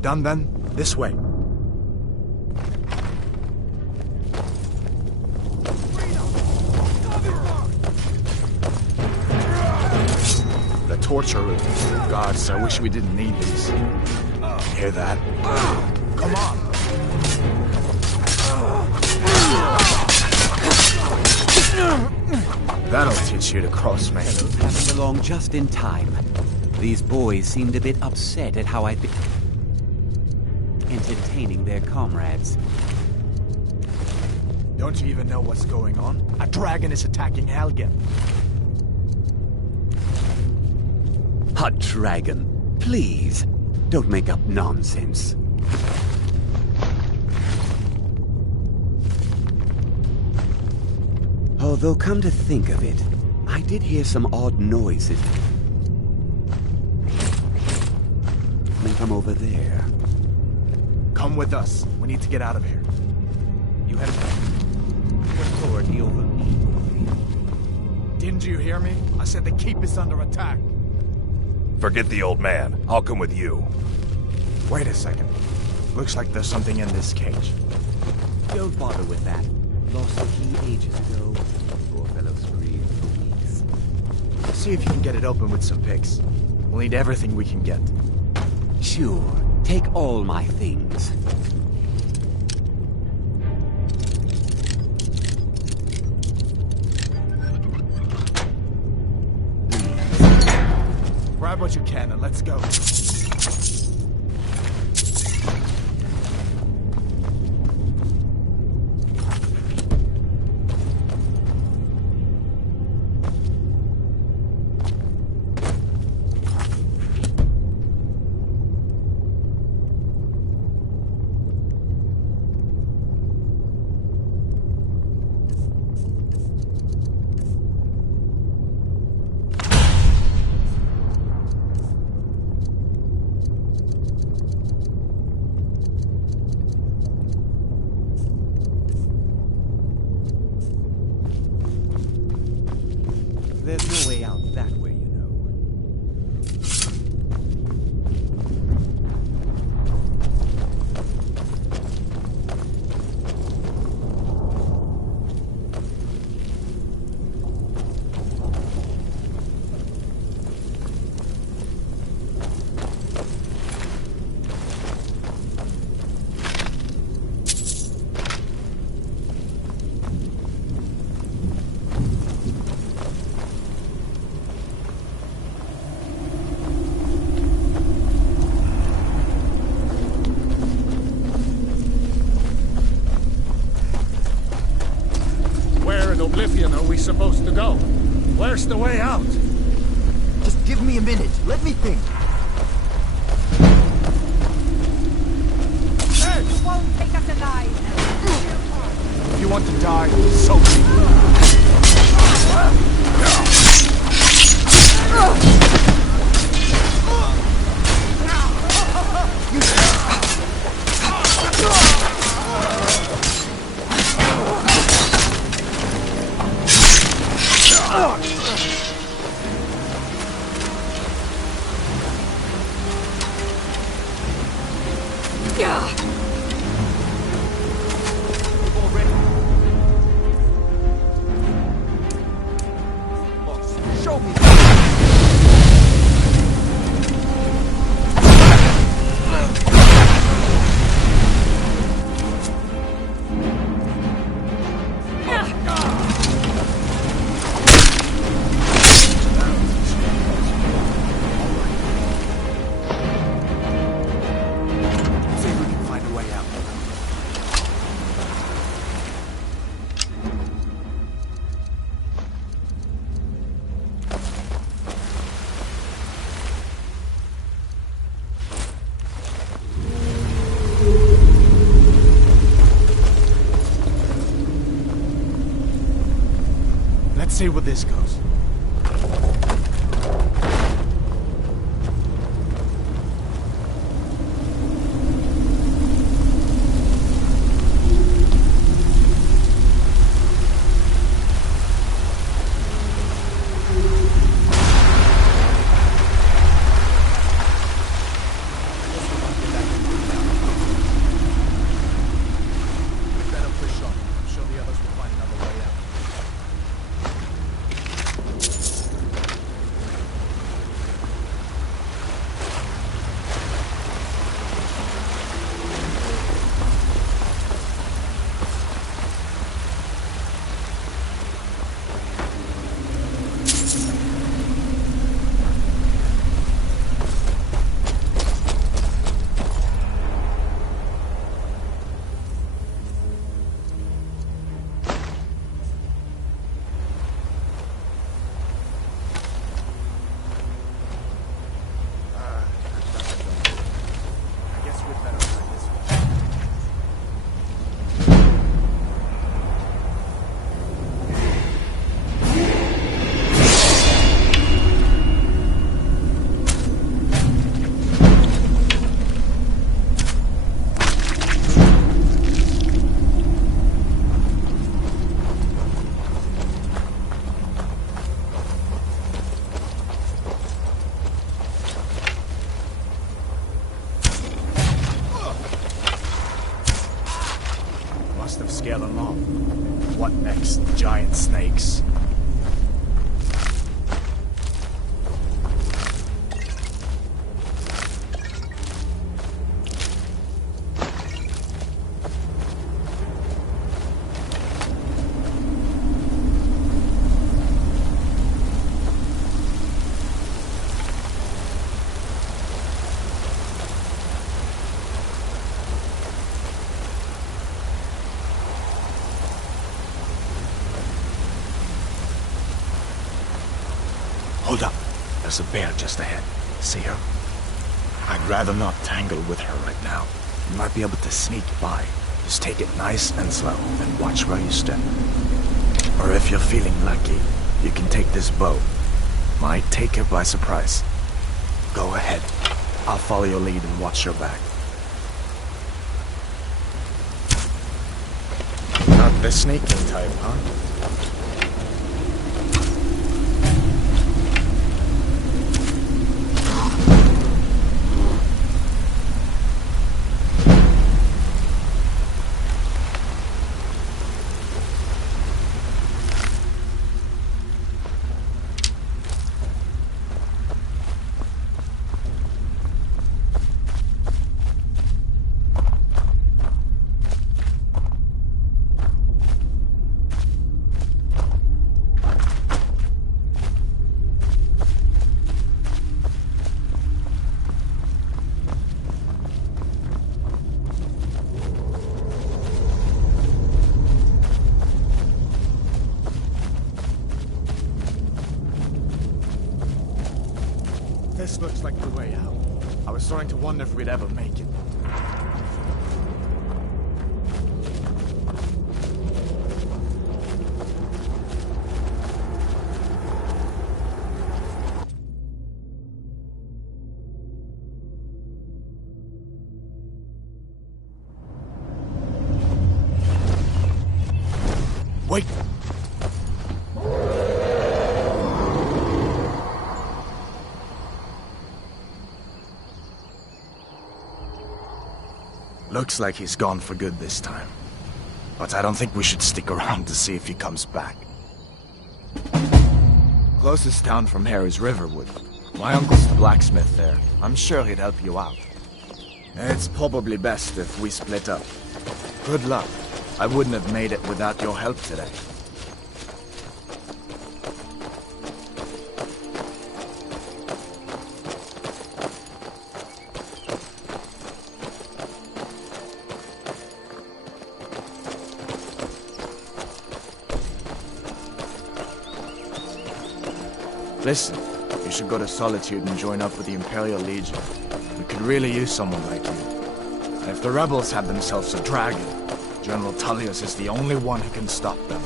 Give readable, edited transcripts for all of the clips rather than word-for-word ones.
Done then? This way. The torture room. Gods, I wish we didn't need these. Hear that? Come on! That'll teach you to cross, man. Passing along just in time. These boys seemed a bit upset at how I'd been entertaining their comrades. Don't you even know what's going on? A dragon is attacking Helgen. A dragon. Please, don't make up nonsense. Although, come to think of it, I did hear some odd noises coming from over there. Come with us. We need to get out of here. You have authority over me. Didn't you hear me? I said the keep is under attack. Forget the old man. I'll come with you. Wait a second. Looks like there's something in this cage. Don't bother with that. Lost the key ages ago. Poor fellow screamed for weeks. See if you can get it open with some picks. We'll need everything we can get. Sure. Take all my things. Grab what you can and let's go. There's no way out that way, you know. Oblivion are we supposed to go? Where's the way out? Just give me a minute. Let me think. You won't take us alive. If you want to die, so be Show me. See if we can find a way out. Let's see where this goes. scare them off. What next? Giant snakes? Hold up. There's a bear just ahead. See her? I'd rather not tangle with her right now. You might be able to sneak by. Just take it nice and slow, and watch where you step. Or if you're feeling lucky, you can take this bow. Might take her by surprise. Go ahead. I'll follow your lead and watch your back. Not the sneaking type, huh? This looks like the way out. I was starting to wonder if we'd ever make it. Wait! Looks like he's gone for good this time. But I don't think we should stick around to see if he comes back. Closest town from here is Riverwood. My uncle's the blacksmith there. I'm sure he'd help you out. It's probably best if we split up. Good luck. I wouldn't have made it without your help today. Listen, you should go to Solitude and join up with the Imperial Legion. We could really use someone like you. And if the rebels have themselves a dragon, General Tullius is the only one who can stop them.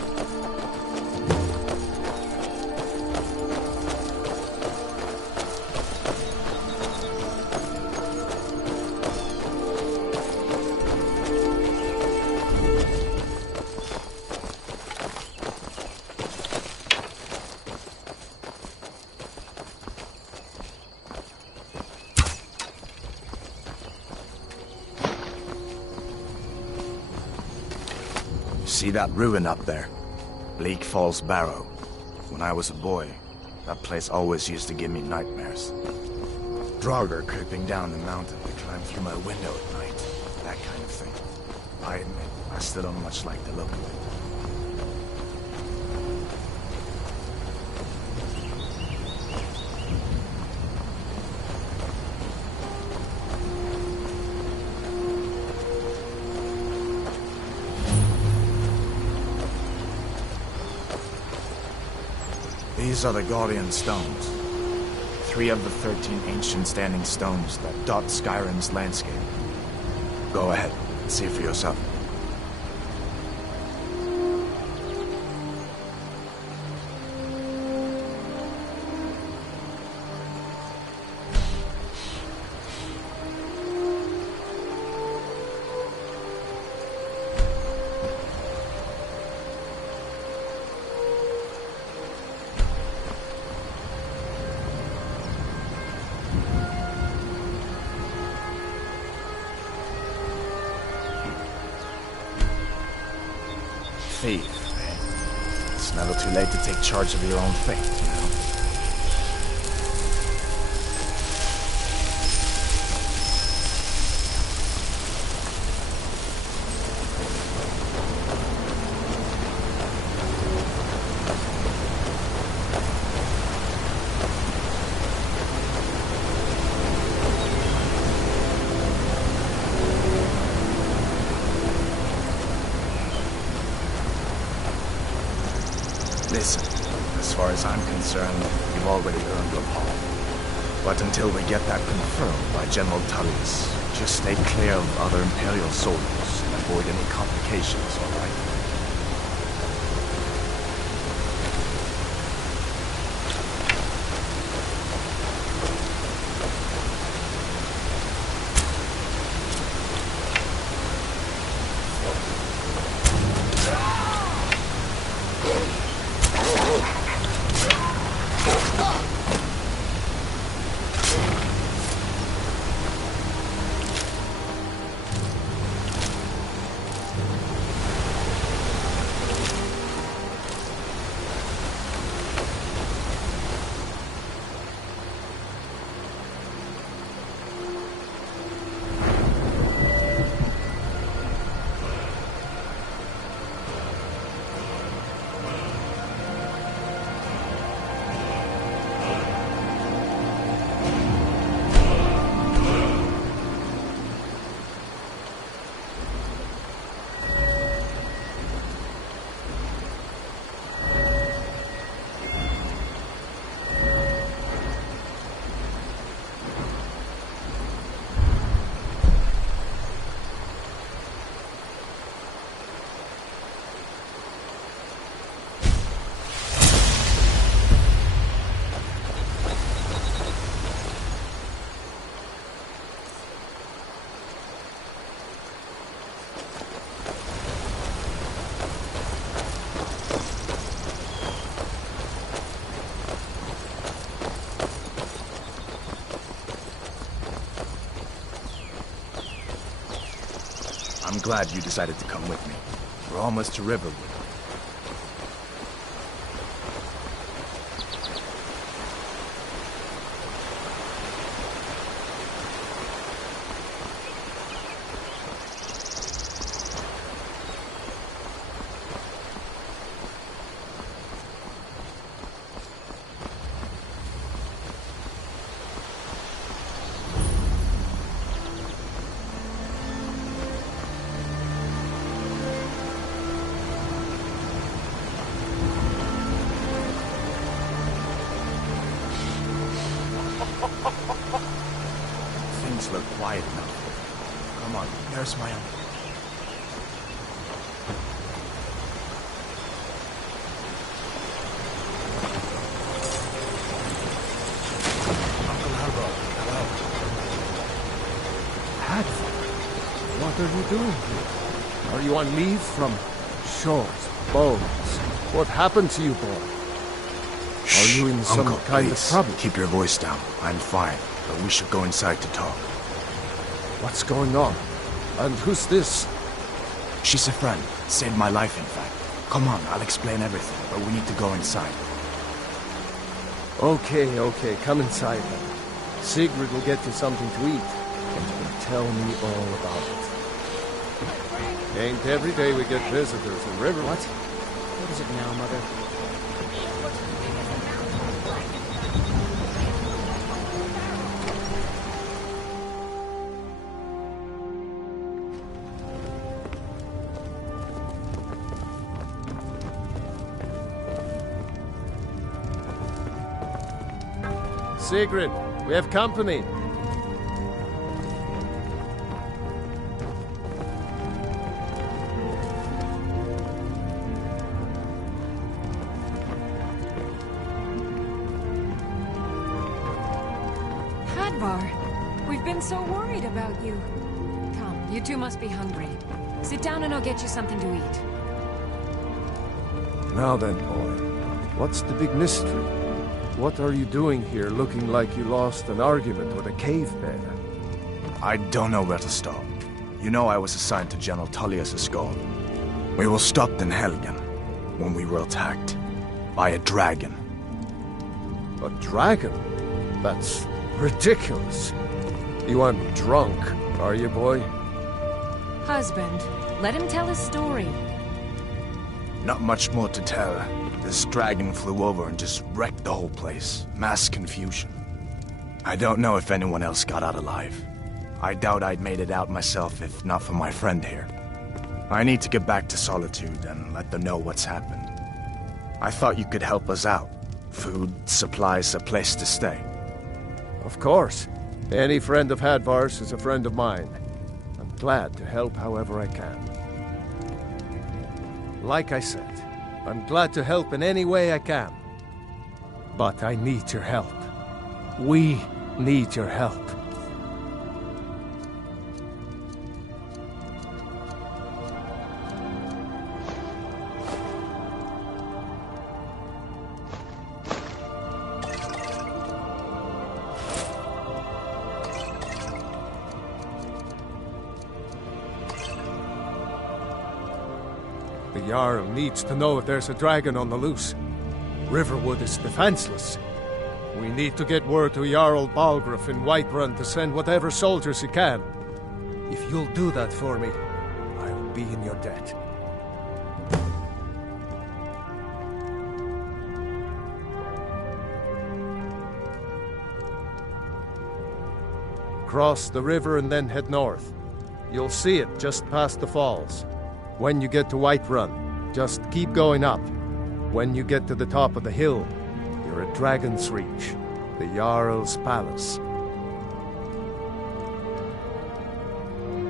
See that ruin up there? Bleak Falls Barrow. When I was a boy, that place always used to give me nightmares. Draugr creeping down the mountain to climb through my window at night. That kind of thing. I admit, I still don't much like the look of it. These are the Guardian Stones. 3 of the 13 ancient standing stones that dot Skyrim's landscape. Go ahead, see for yourself. thief, eh? It's never too late to take charge of your own fate, you know? Listen, as far as I'm concerned, you've already earned your pardon. But until we get that confirmed by General Tullius, just stay clear of other Imperial soldiers and avoid any complications, all right? I'm glad you decided to come with me. We're almost to Riverwood. Things look quiet now. Come on, there's my uncle. Uncle Harbo, hello. Hadvar, what are you doing here? Are you on leave from shores, boats? What happened to you, boy? Are you in some Uncle, kind please, of trouble? keep your voice down. I'm fine, but we should go inside to talk. What's going on? And who's this? She's a friend. Saved my life, in fact. Come on, I'll explain everything, but we need to go inside. Okay, come inside then. Sigrid will get you something to eat, and you can tell me all about it. Ain't every day we get visitors in River. What? What is it now, Mother? Sigrid, we have company. Hadvar, we've been so worried about you. Come, you two must be hungry. Sit down and I'll get you something to eat. Now then, boy, what's the big mystery? What are you doing here looking like you lost an argument with a cave bear? I don't know where to start. You know I was assigned to General Tullius' guard. We were stopped in Helgen when we were attacked by a dragon. A dragon? That's ridiculous. You aren't drunk, are you, boy? Husband, let him tell his story. Not much more to tell. This dragon flew over and just wrecked the whole place. Mass confusion. I don't know if anyone else got out alive. I doubt I'd made it out myself if not for my friend here. I need to get back to Solitude and let them know what's happened. I thought you could help us out. Food, supplies, a place to stay. Of course. Any friend of Hadvar's is a friend of mine. I'm glad to help however I can. Like I said, I'm glad to help in any way I can. But I need your help. We need your help. The Jarl needs to know if there's a dragon on the loose. Riverwood is defenseless. We need to get word to Jarl Balgruuf in Whiterun to send whatever soldiers he can. If you'll do that for me, I'll be in your debt. Cross the river and then head north. You'll see it just past the falls. When you get to Whiterun, just keep going up. When you get to the top of the hill, you're at Dragon's Reach, the Jarl's palace.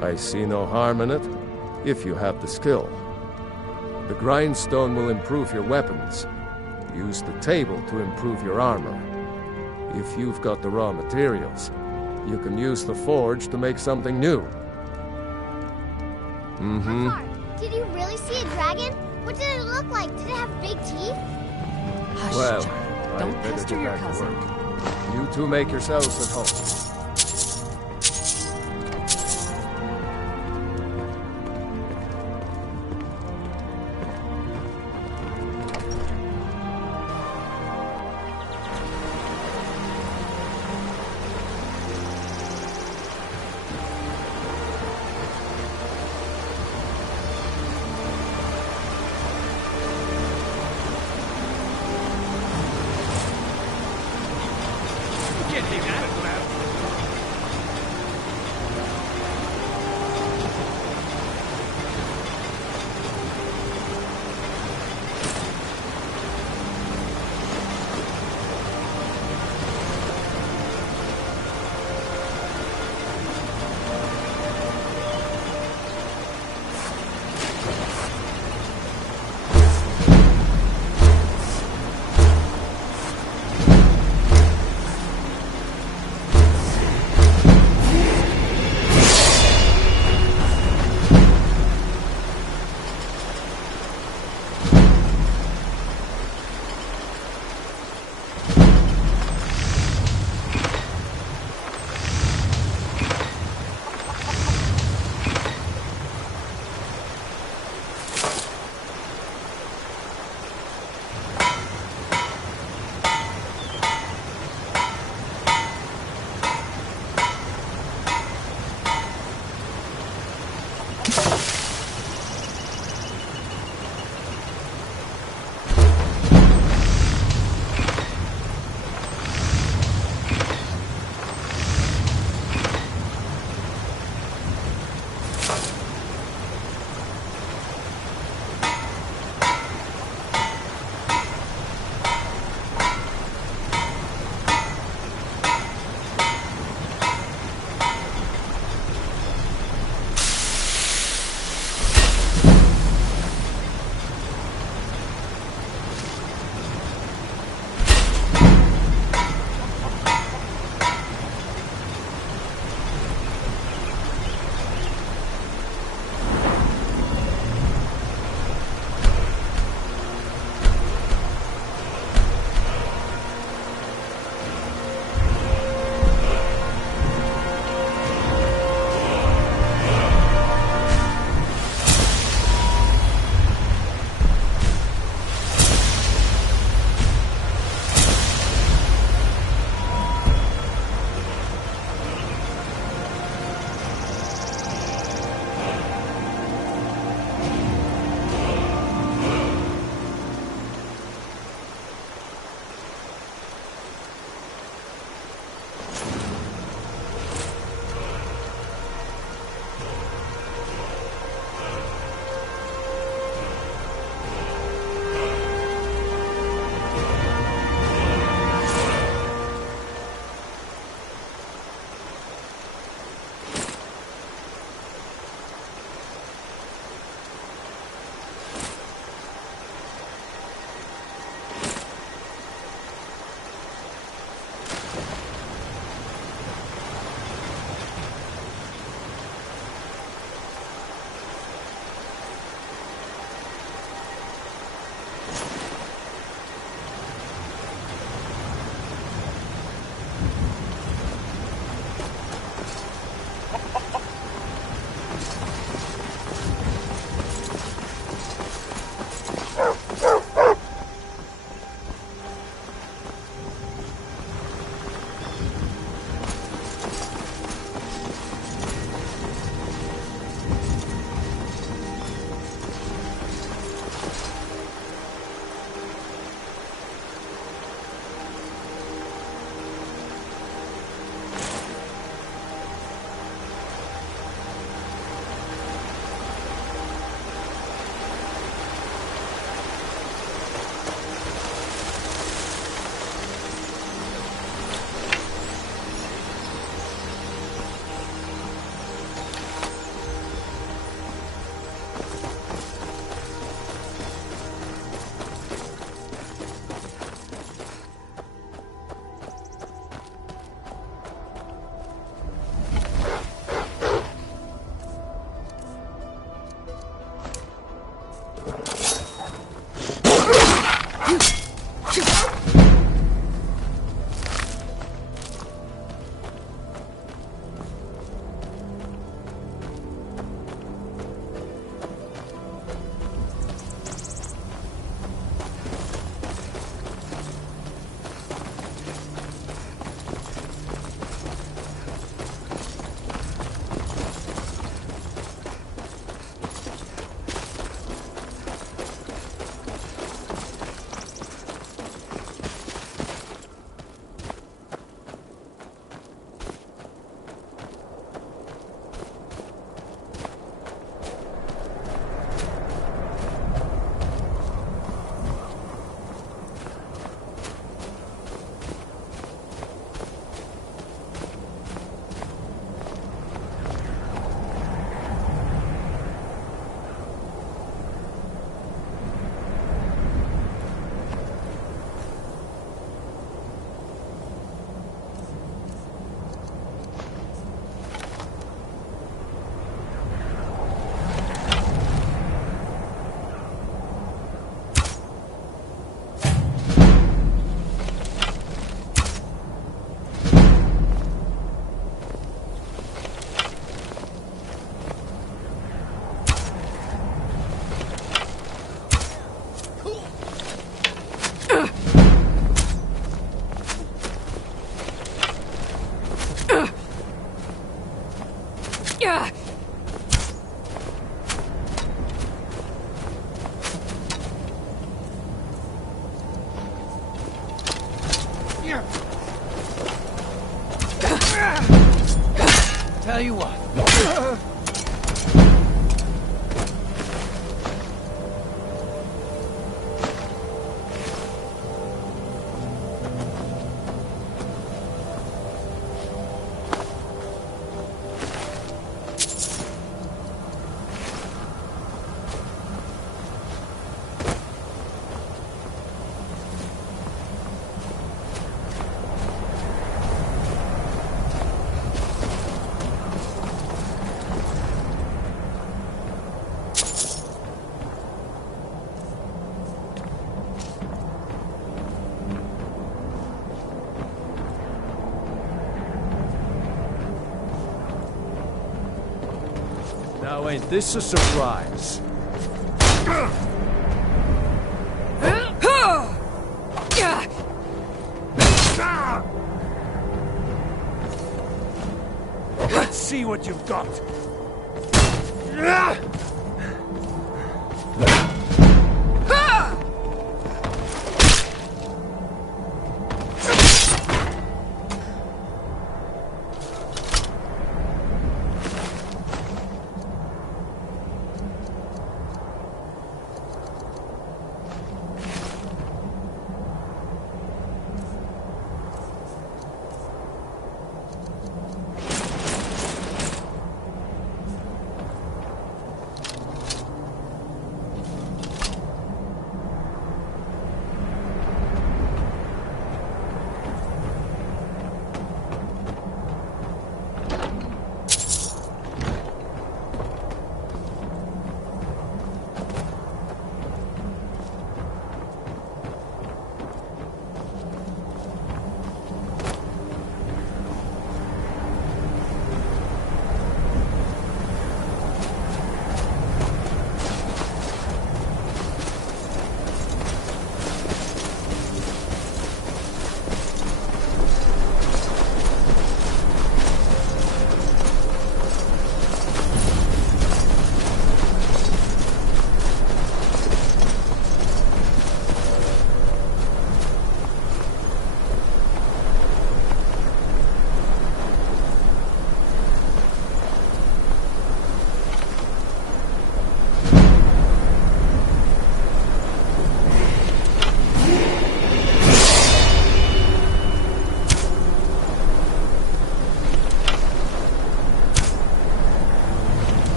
I see no harm in it, if you have the skill. The grindstone will improve your weapons. Use the table to improve your armor. If you've got the raw materials, you can use the forge to make something new. Did you really see a dragon? What did it look like? Did it have big teeth? Hush, Well, child. I Don't better pester get your back to cousin. work. You two make yourselves at home. Get him out of Yeah. Tell you what. Now ain't this a surprise? Let's see what you've got.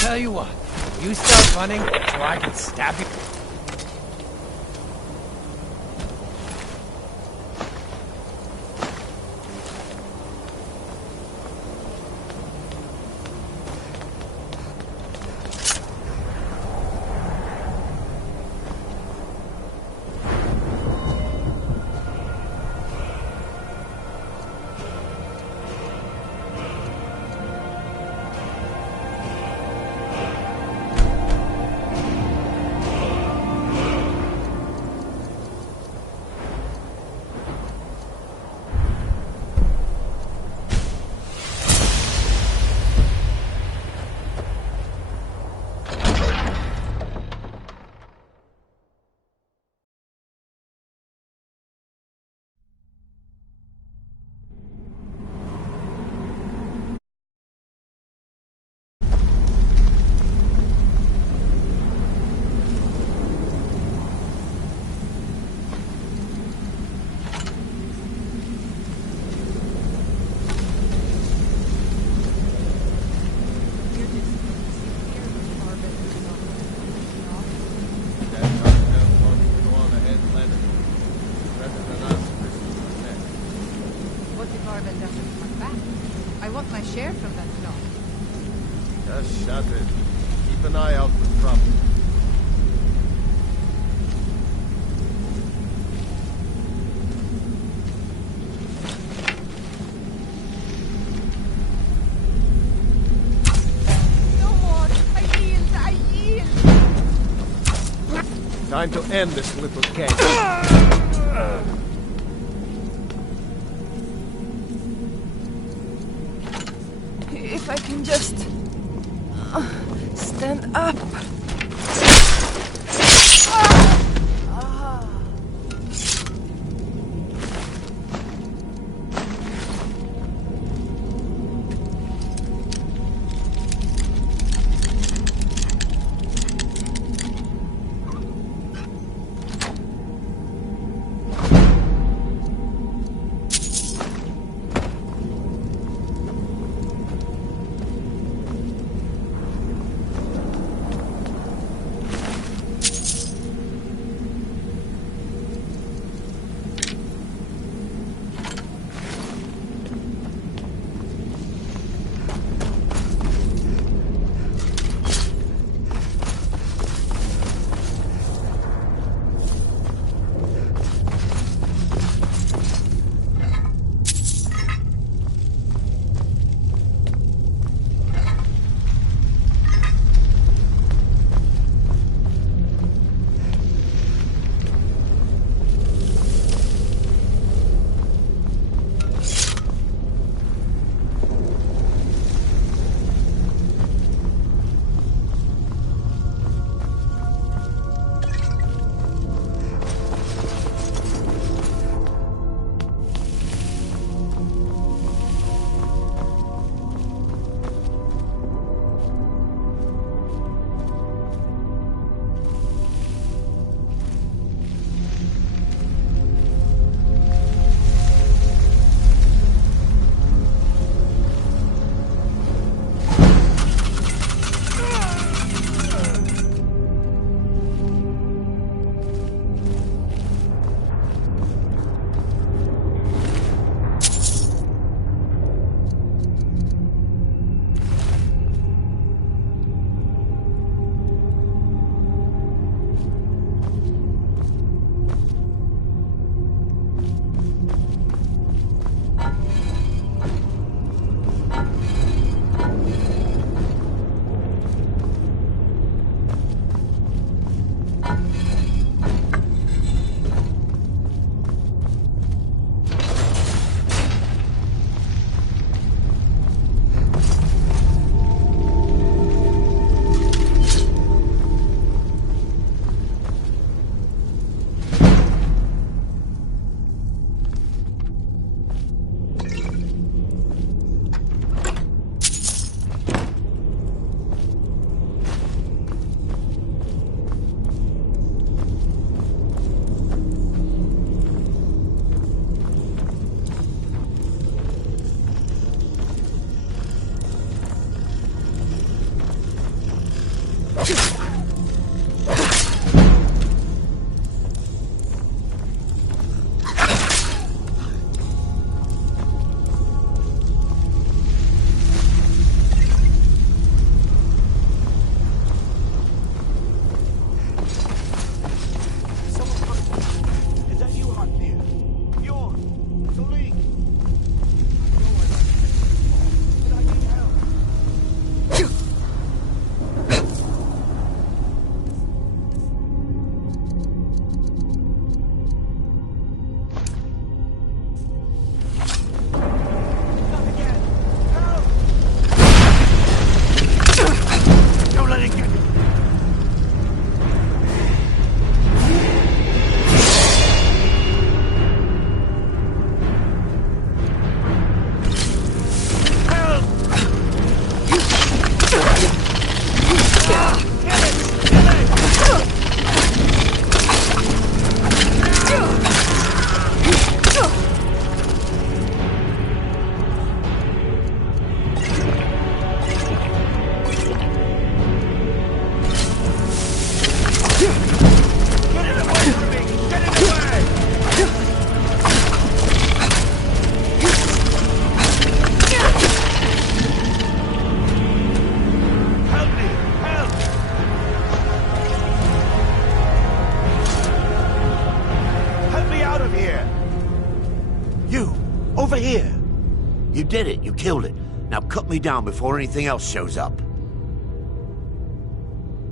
Tell you what, you start running so I can stab you. share from that knock. Just shut it. Keep an eye out for trouble. No more! I yield! Time to end this little game. If I can just stand up. over here. You did it. You killed it. Now cut me down before anything else shows up.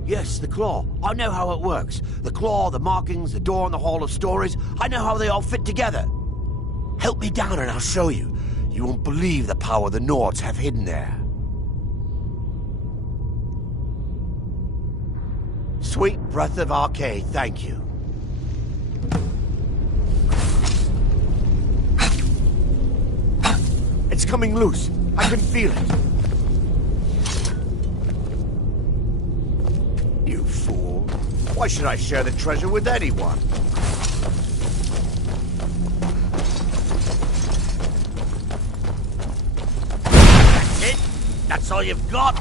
Yes, the claw. I know how it works. The claw, the markings, the door in the Hall of Stories. I know how they all fit together. Help me down and I'll show you. You won't believe the power the Nords have hidden there. Sweet breath of Arcade, thank you. It's coming loose. I can feel it. You fool. Why should I share the treasure with anyone? That's it? That's all you've got?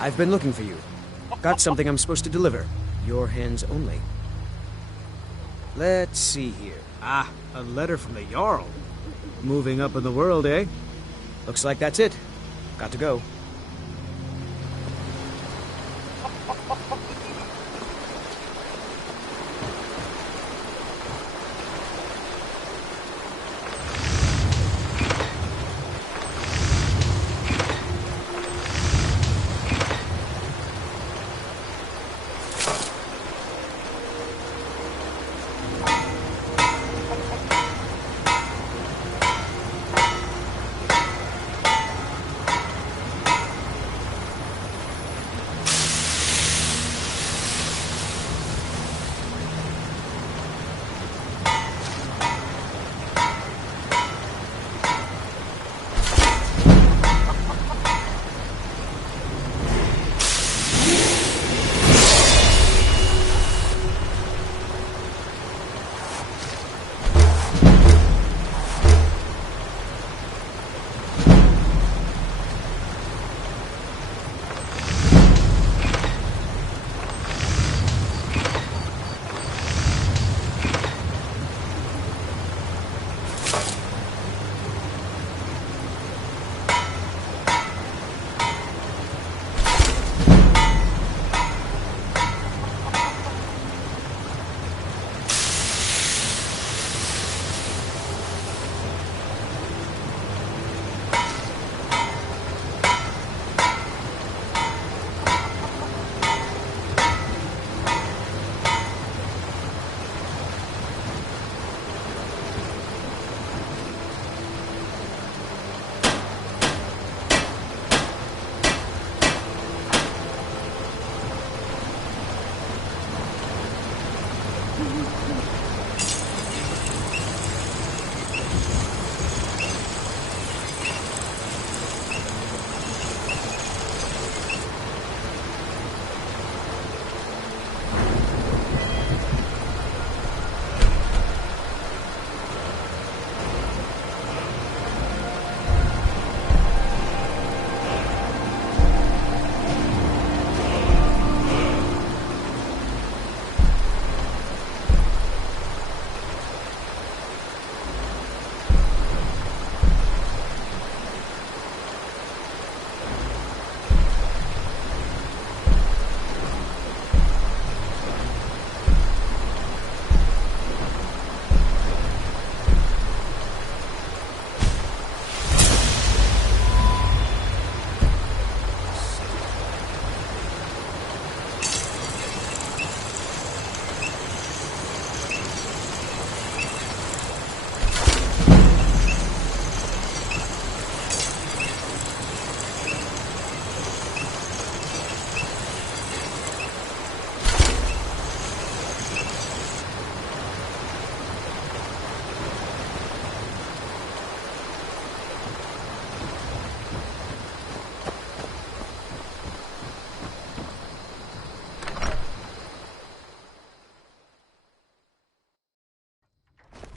I've been looking for you. Got something I'm supposed to deliver. Your hands only. Let's see here. Ah, a letter from the Jarl. Moving up in the world, eh? Looks like that's it. Got to go.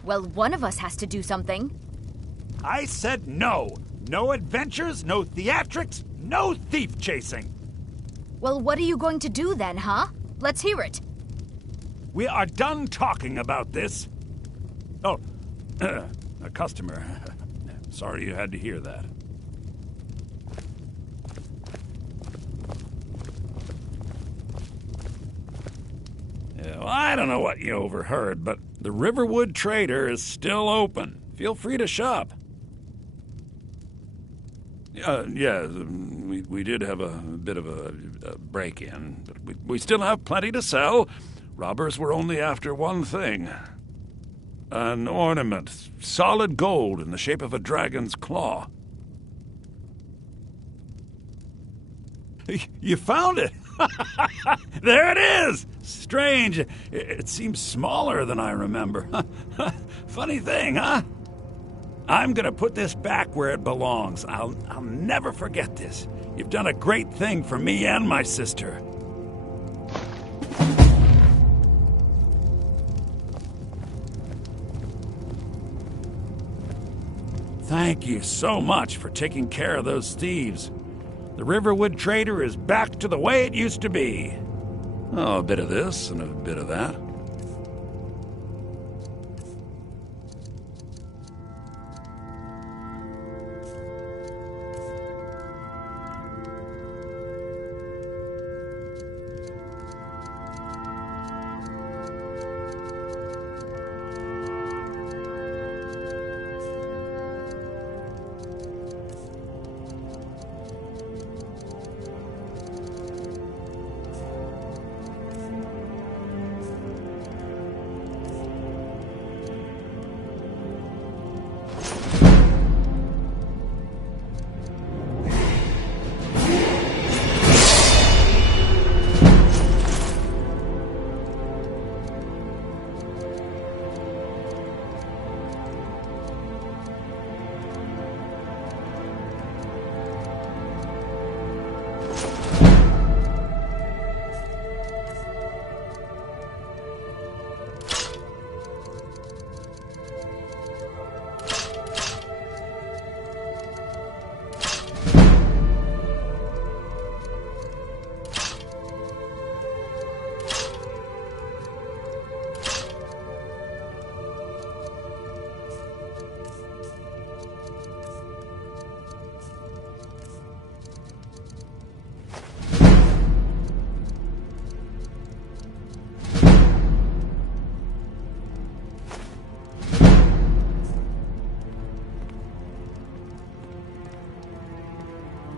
Well, one of us has to do something. I said no. No adventures, no theatrics, no thief chasing. Well, what are you going to do then, huh? Let's hear it. We are done talking about this. Oh, a customer. Sorry you had to hear that. Yeah, well, I don't know what you overheard, but the Riverwood Trader is still open. Feel free to shop. Yeah, we did have a bit of a break-in, but we still have plenty to sell. Robbers were only after one thing. An ornament, solid gold in the shape of a dragon's claw. You found it! There it is! Strange. It seems smaller than I remember. Funny thing, huh? I'm gonna put this back where it belongs. I'll never forget this. You've done a great thing for me and my sister. Thank you so much for taking care of those thieves. The Riverwood Trader is back to the way it used to be. Oh, a bit of this and a bit of that.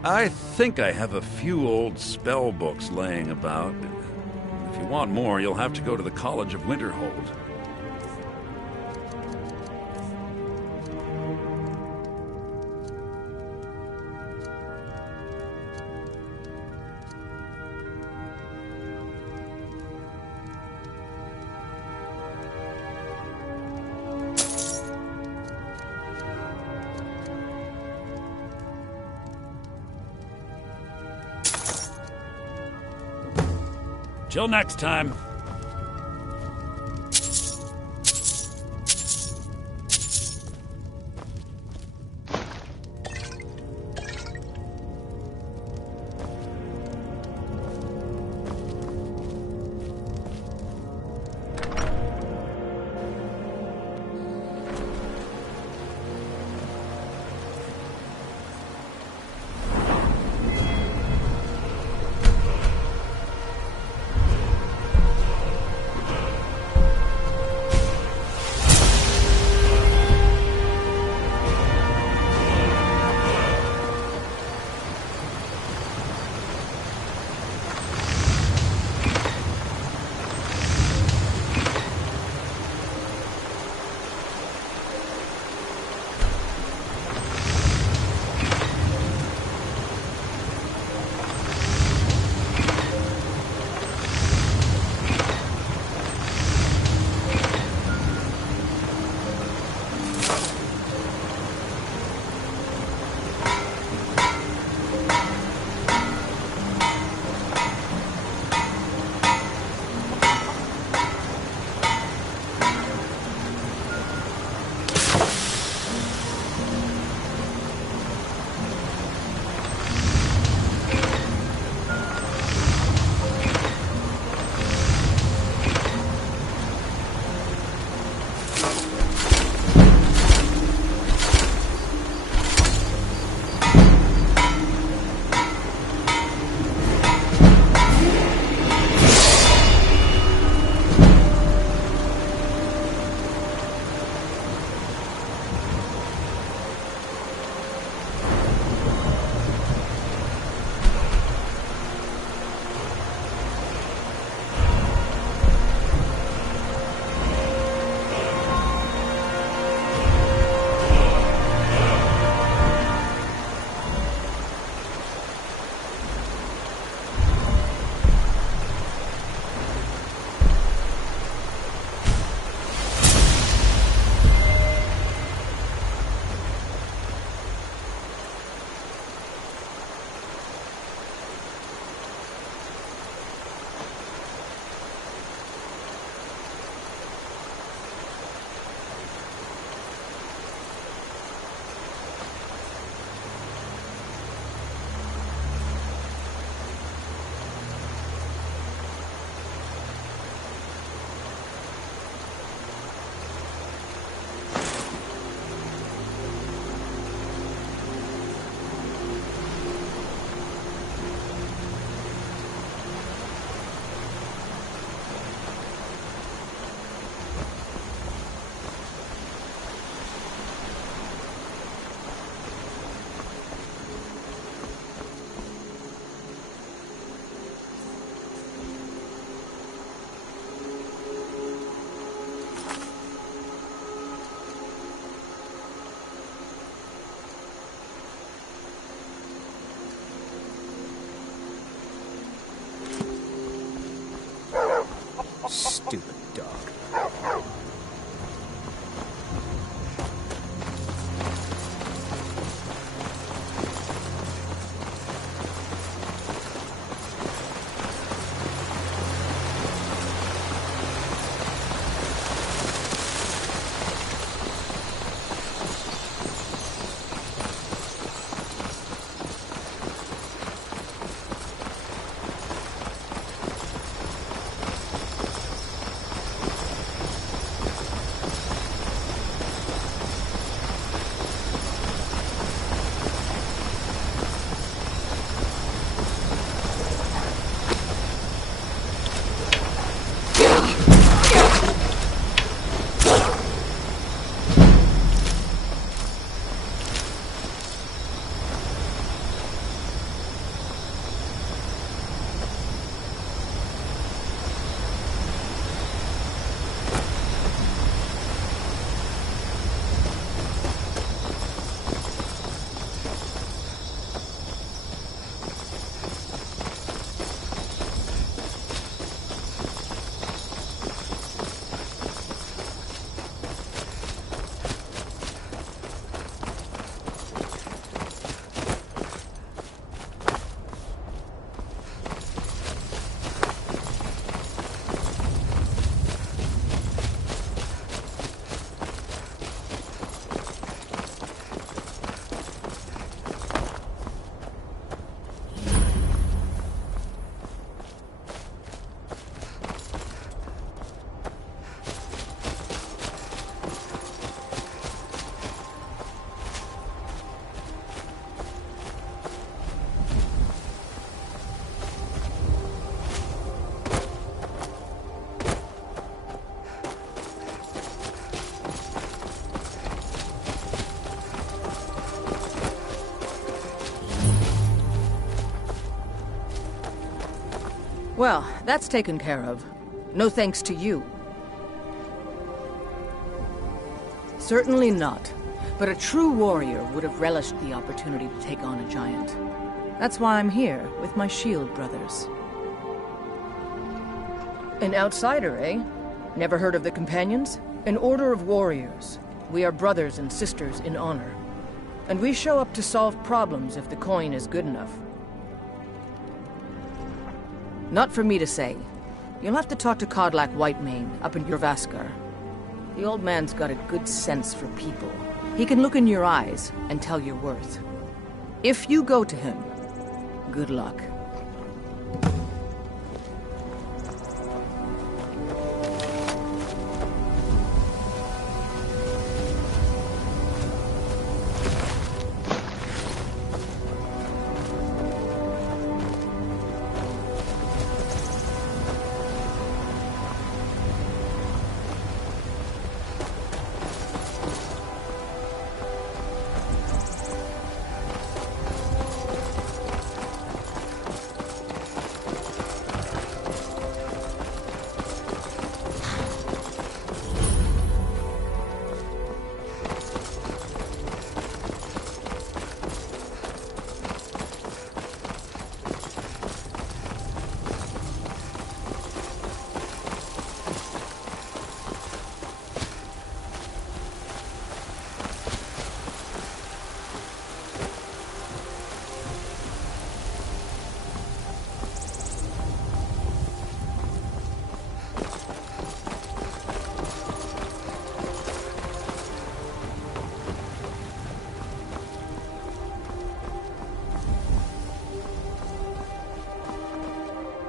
I think I have a few old spell books laying about. If you want more, you'll have to go to the College of Winterhold. Till next time. Well, that's taken care of. No thanks to you. Certainly not. But a true warrior would have relished the opportunity to take on a giant. That's why I'm here, with my shield brothers. An outsider, eh? Never heard of the Companions? An order of warriors. We are brothers and sisters in honor. And we show up to solve problems if the coin is good enough. Not for me to say. You'll have to talk to Kodlak Whitemane up in Jorvaskar. The old man's got a good sense for people. He can look in your eyes and tell your worth. If you go to him, good luck.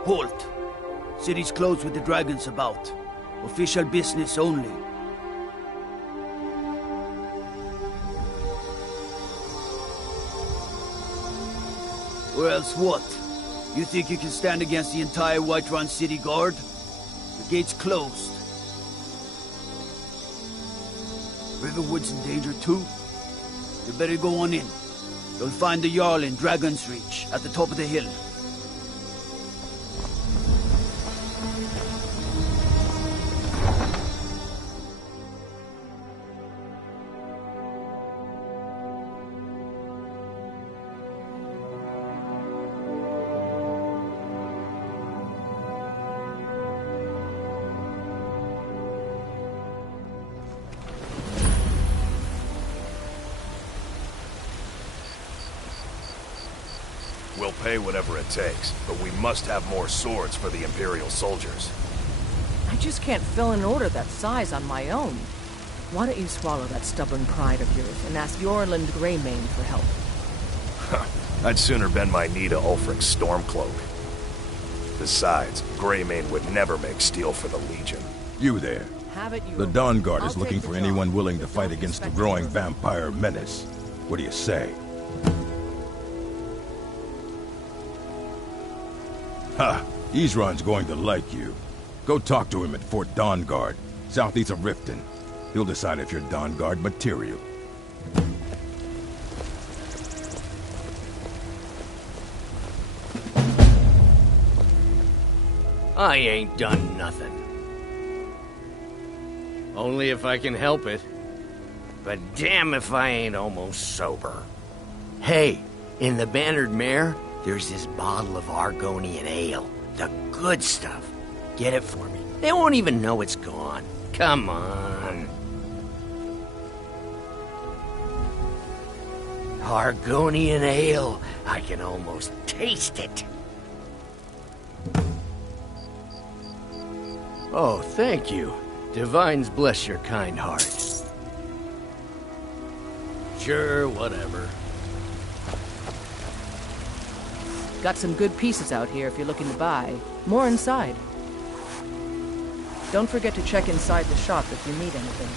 Halt! City's closed with the dragons about. Official business only. Or else what? You think you can stand against the entire Whiterun City Guard? The gate's closed. Riverwood's in danger too? You better go on in. You'll find the Jarl in Dragon's Reach, at the top of the hill. We'll pay whatever it takes, but we must have more swords for the Imperial soldiers. I just can't fill an order that size on my own. Why don't you swallow that stubborn pride of yours and ask Yorland Greymane for help? I'd sooner bend my knee to Ulfric's Stormcloak. Besides, Greymane would never make steel for the Legion. You there. The Dawn Guard is looking for anyone willing to fight against the growing vampire menace. What do you say? Ha! Isran's going to like you. Go talk to him at Fort Dawnguard, southeast of Riften. He'll decide if you're Dawnguard material. I ain't done nothing. Only if I can help it. But damn if I ain't almost sober. Hey, in the Bannered Mare, there's this bottle of Argonian ale. The good stuff. Get it for me. They won't even know it's gone. Come on. Argonian ale. I can almost taste it. Oh, thank you. Divines bless your kind heart. Sure, whatever. Got some good pieces out here if you're looking to buy. More inside. Don't forget to check inside the shop if you need anything.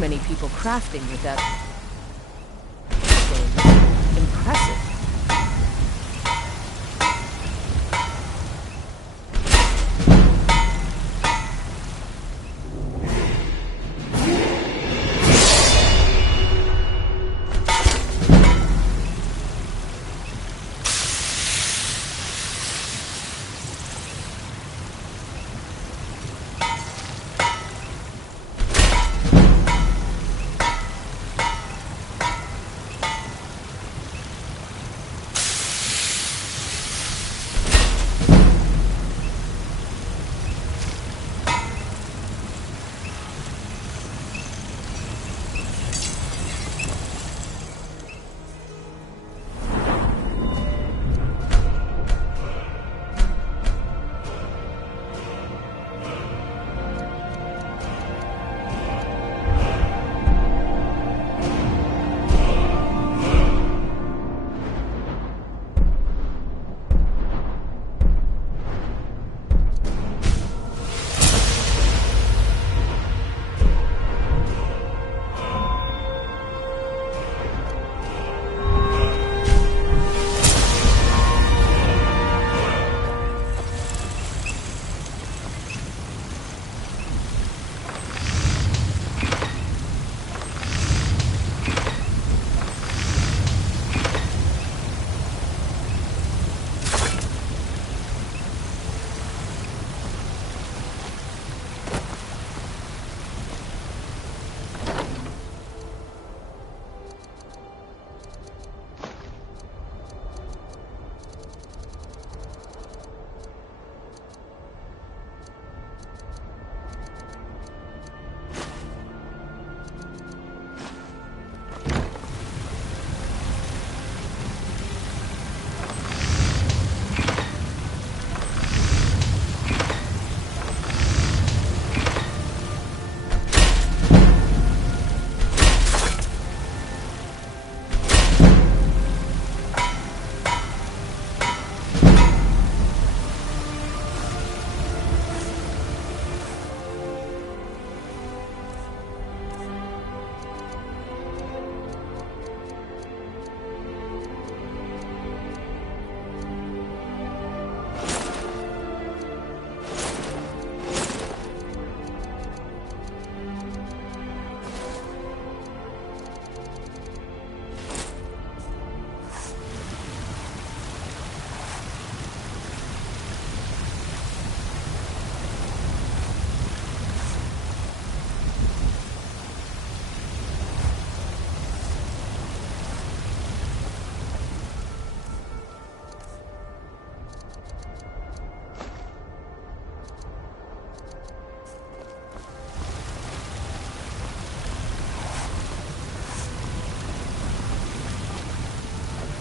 many people crafting with that. So impressive.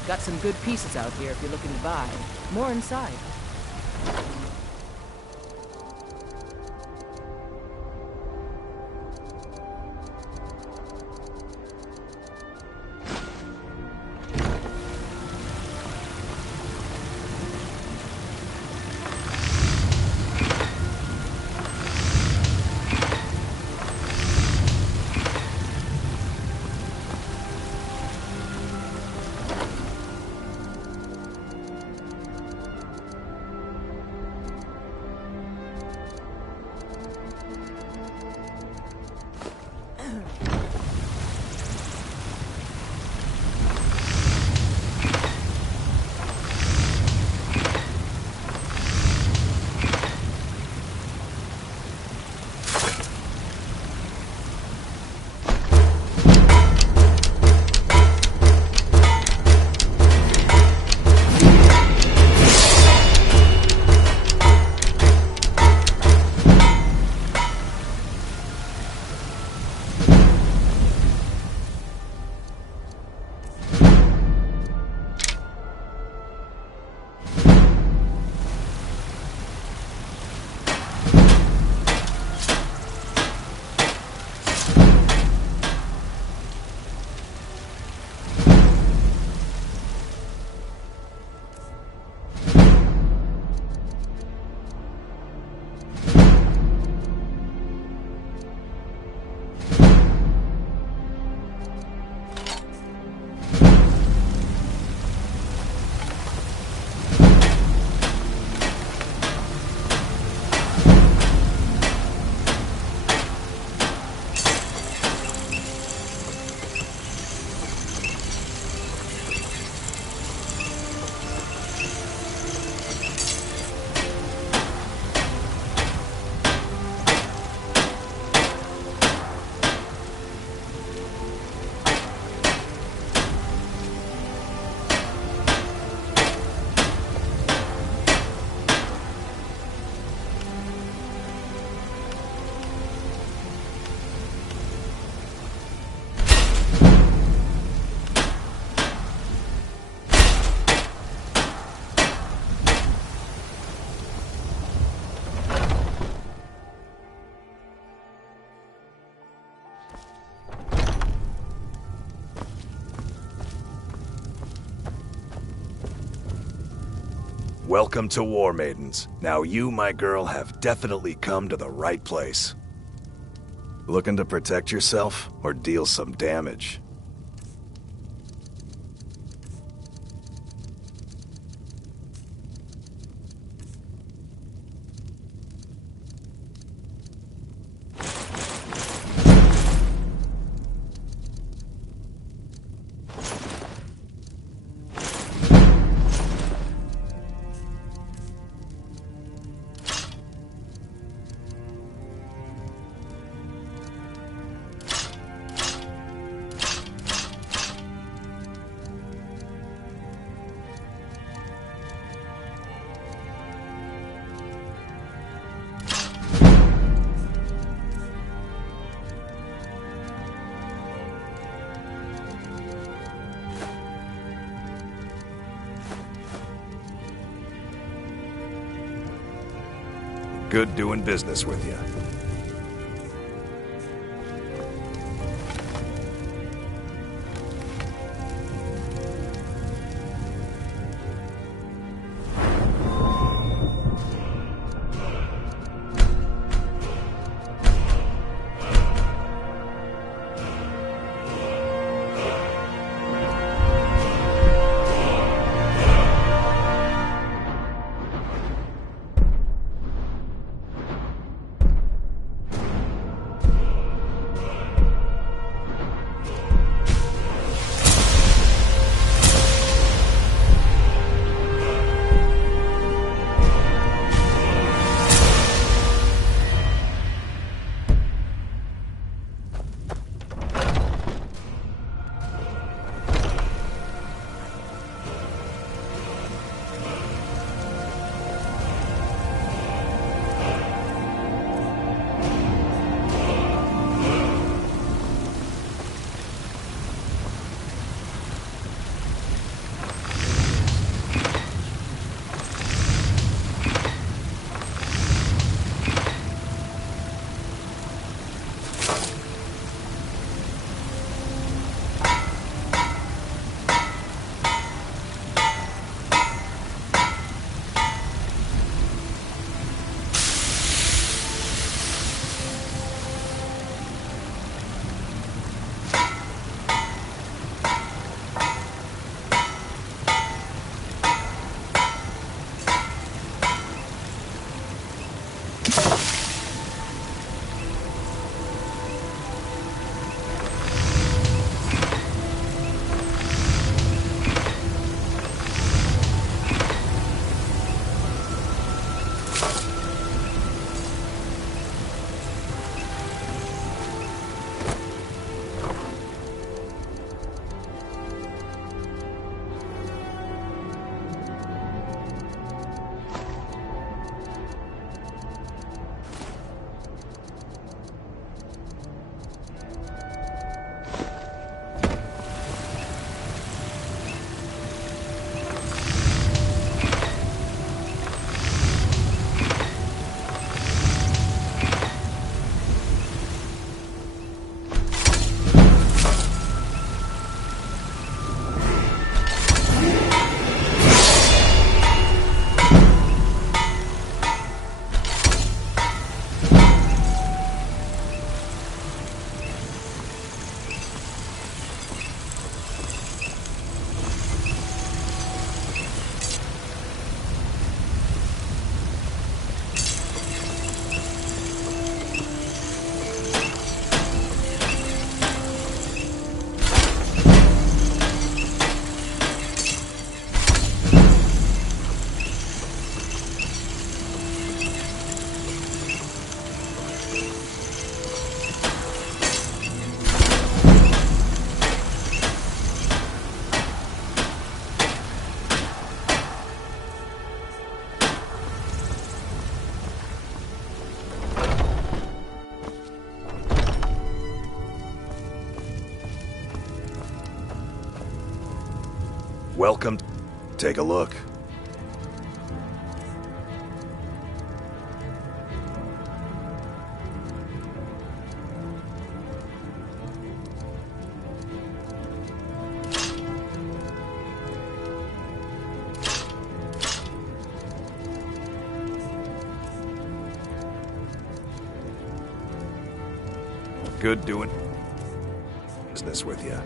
Got some good pieces out here if you're looking to buy. More inside. Welcome to War Maidens. Now you, my girl, have definitely come to the right place. Looking to protect yourself or deal some damage? Good doing business with you. Welcome. Take a look. Good doing business with you.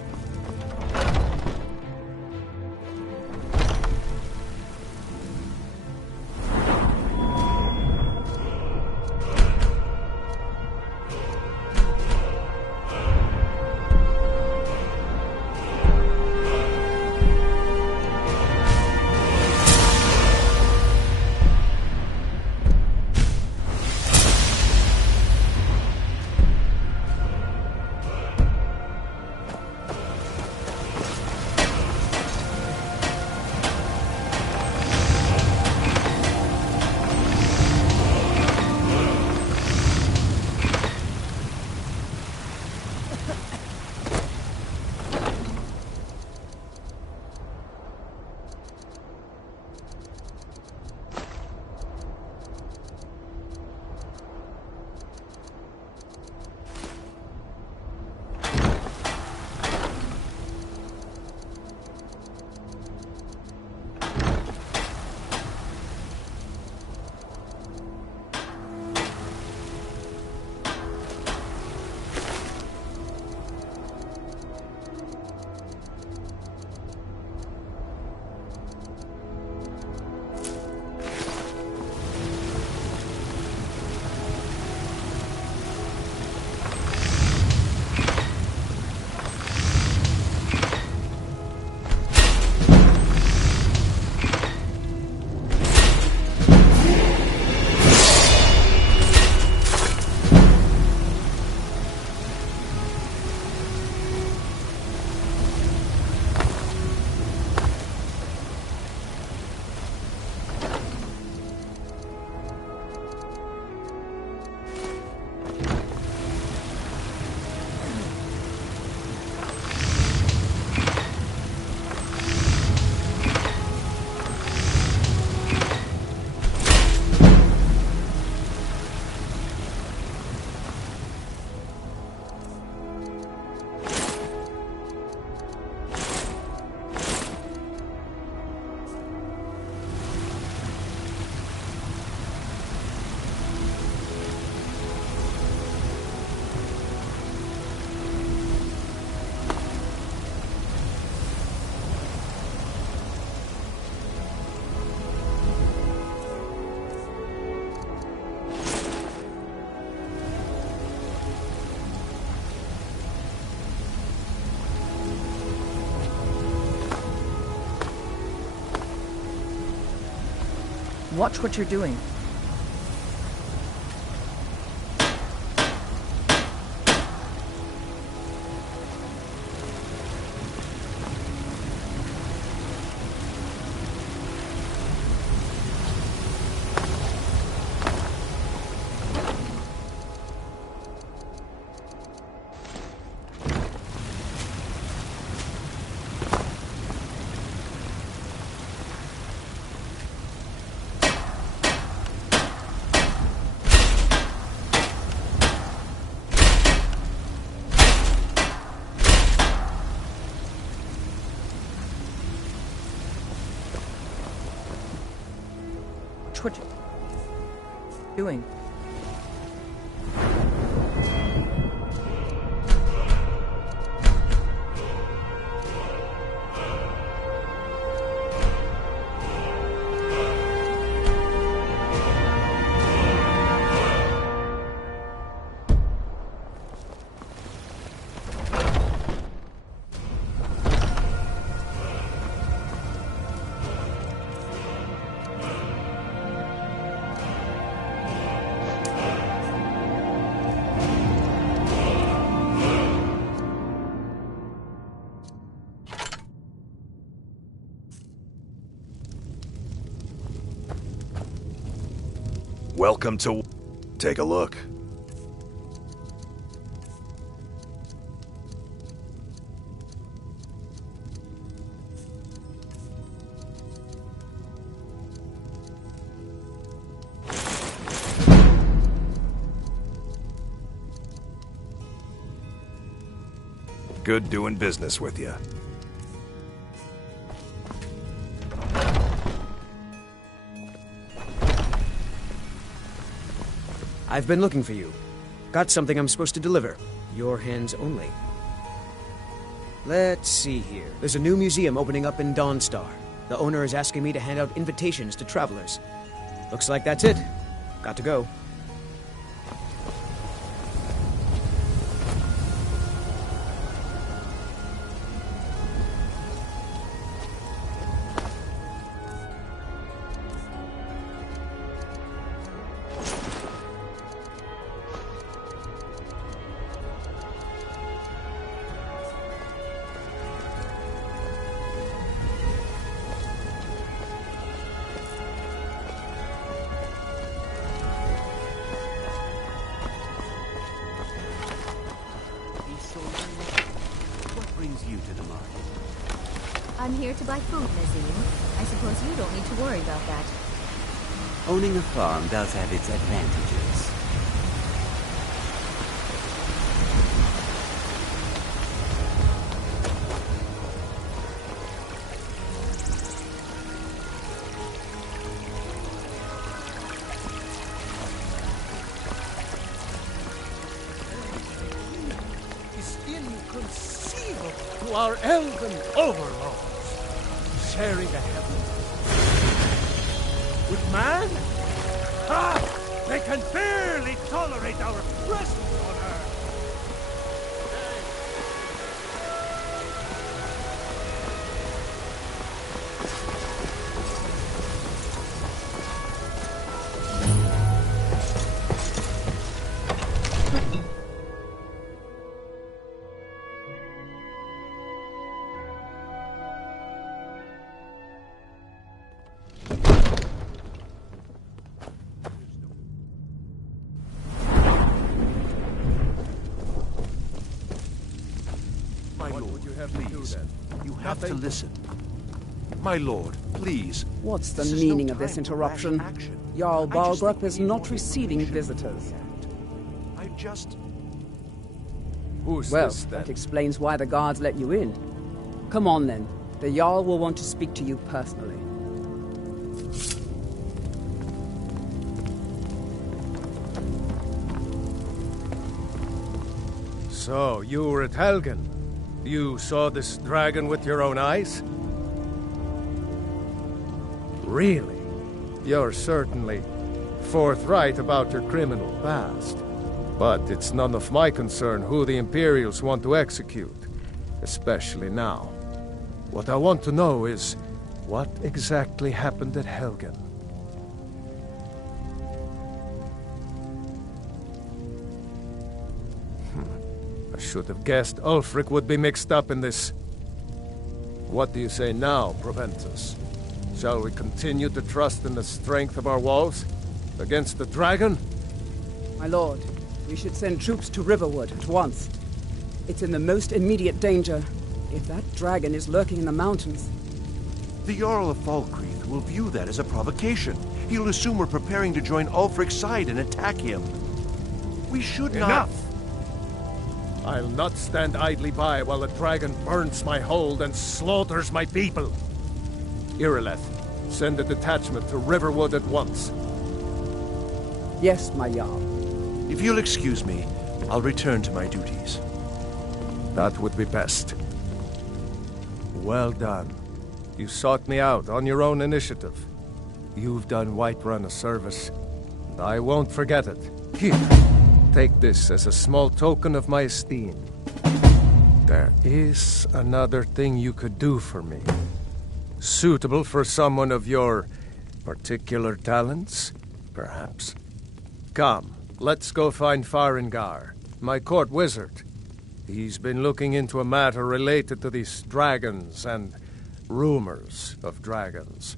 Watch what you're doing. What you doing? Welcome to... Take a look. Good doing business with you. I've been looking for you. Got something I'm supposed to deliver. Your hands only. Let's see here. There's a new museum opening up in Dawnstar. The owner is asking me to hand out invitations to travelers. Looks like that's it. Got to go. I'm here to buy food, Nazim. I suppose you don't need to worry about that. Owning a farm does have its advantages. It's inconceivable to our elven overlords, sharing a heaven with man? Ah! They can barely tolerate our presence on Earth! You have to listen. My lord, please. What's the meaning of this interruption? Jarl Balgrup is not receiving visitors. I just... Who's well, this, then? that explains why the guards let you in. Come on, then. The Jarl will want to speak to you personally. So, you were at Helgen. You saw this dragon with your own eyes? Really? You're certainly forthright about your criminal past. But it's none of my concern who the Imperials want to execute, especially now. What I want to know is, what exactly happened at Helgen? I should have guessed Ulfric would be mixed up in this. What do you say now, Proventus? Shall we continue to trust in the strength of our walls against the dragon? My lord, we should send troops to Riverwood at once. It's in the most immediate danger. If that dragon is lurking in the mountains... The Jarl of Falkreath will view that as a provocation. He'll assume we're preparing to join Ulfric's side and attack him. We should not... Enough! I'll not stand idly by while the dragon burns my hold and slaughters my people. Irileth, send a detachment to Riverwood at once. Yes, my Jarl. If you'll excuse me, I'll return to my duties. That would be best. Well done. You sought me out on your own initiative. You've done Whiterun a service, and I won't forget it. Here, take this as a small token of my esteem. There is another thing you could do for me. Suitable for someone of your particular talents, perhaps. Come, let's go find Farengar, my court wizard. He's been looking into a matter related to these dragons and rumors of dragons.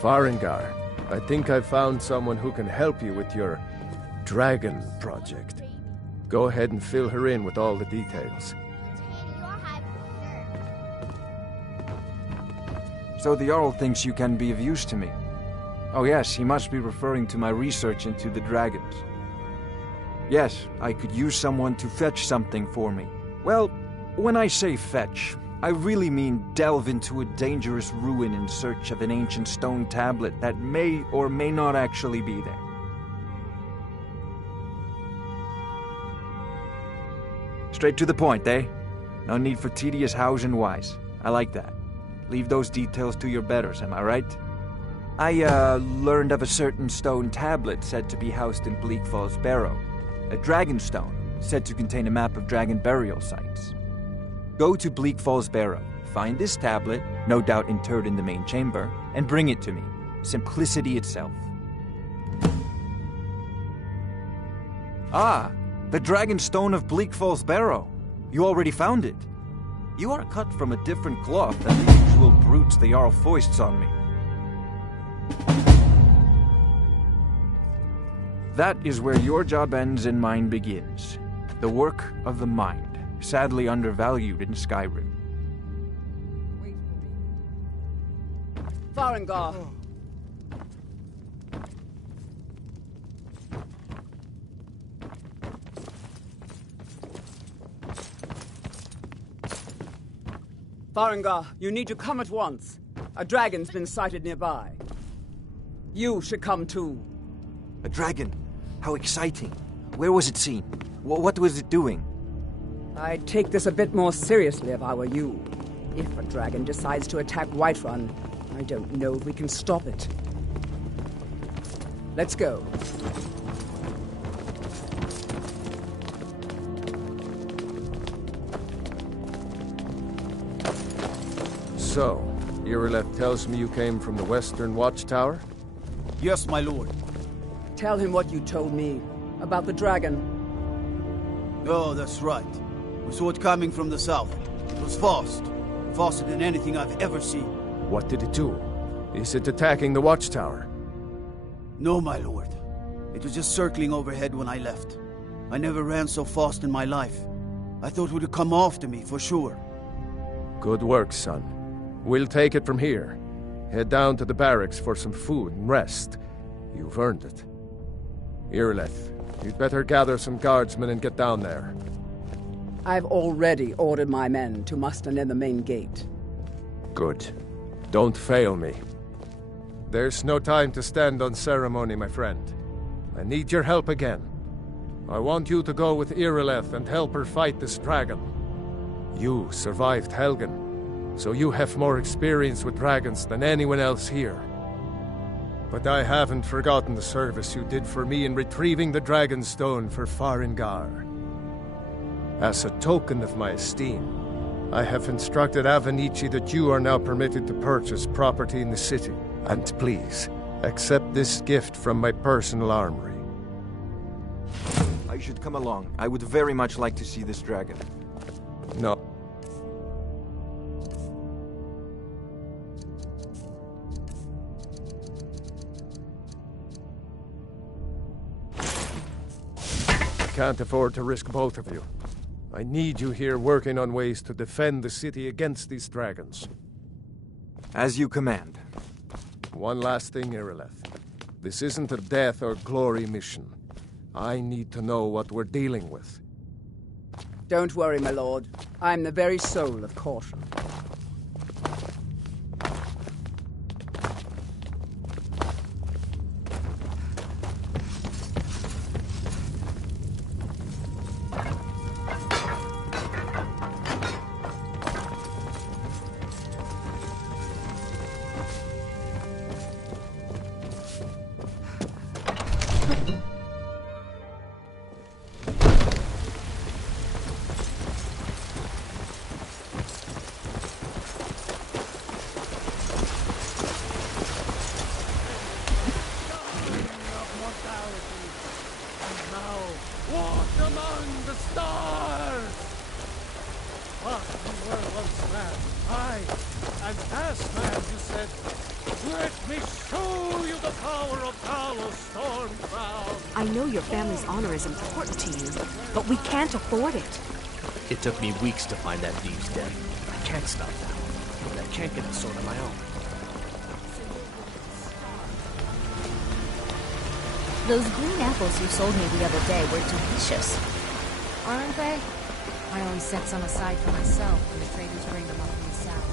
Farengar, I think I've found someone who can help you with your Dragon Project. Go ahead and fill her in with all the details. So the Jarl thinks you can be of use to me. Oh yes, he must be referring to my research into the dragons. Yes, I could use someone to fetch something for me. Well, when I say fetch, I really mean delve into a dangerous ruin in search of an ancient stone tablet that may or may not actually be there. Straight to the point, eh? No need for tedious hows and whys. I like that. Leave those details to your betters, am I right? I, learned of a certain stone tablet said to be housed in Bleak Falls Barrow. A dragon stone, said to contain a map of dragon burial sites. Go to Bleak Falls Barrow, find this tablet, no doubt interred in the main chamber, and bring it to me. Simplicity itself. Ah, the dragon stone of Bleak Falls Barrow. You already found it. You are cut from a different cloth than the usual brutes the Jarl foists on me. That is where your job ends and mine begins. The work of the mind, sadly undervalued in Skyrim. Farengar. Farengar, you need to come at once. A dragon's been sighted nearby. You should come too. A dragon? How exciting. Where was it seen? What was it doing? I'd take this a bit more seriously if I were you. If a dragon decides to attack Whiterun, I don't know if we can stop it. Let's go. So, Irileth tells me you came from the Western Watchtower? Yes, my lord. Tell him what you told me about the dragon. Oh, that's right. We saw it coming from the south. It was fast. Faster than anything I've ever seen. What did it do? Is it attacking the Watchtower? No, my lord. It was just circling overhead when I left. I never ran so fast in my life. I thought it would come after me, for sure. Good work, son. We'll take it from here. Head down to the barracks for some food and rest. You've earned it. Irileth, you'd better gather some guardsmen and get down there. I've already ordered my men to muster near the main gate. Good. Don't fail me. There's no time to stand on ceremony, my friend. I need your help again. I want you to go with Irileth and help her fight this dragon. You survived Helgen, so you have more experience with dragons than anyone else here. But I haven't forgotten the service you did for me in retrieving the Dragon Stone for Farengar. As a token of my esteem, I have instructed Avenici that you are now permitted to purchase property in the city. And please, accept this gift from my personal armory. I should come along. I would very much like to see this dragon. No. Can't afford to risk both of you. I need you here working on ways to defend the city against these dragons. As you command. One last thing, Irileth. This isn't a death or glory mission. I need to know what we're dealing with. Don't worry, my lord. I'm the very soul of caution. I know your family's honor is important to you, but we can't afford it. It took me weeks to find that thieves' den. I can't stop now. And I can't get the sword on my own. Those green apples you sold me the other day were delicious. Aren't they? I always set some aside for myself when the traders bring them up from the south.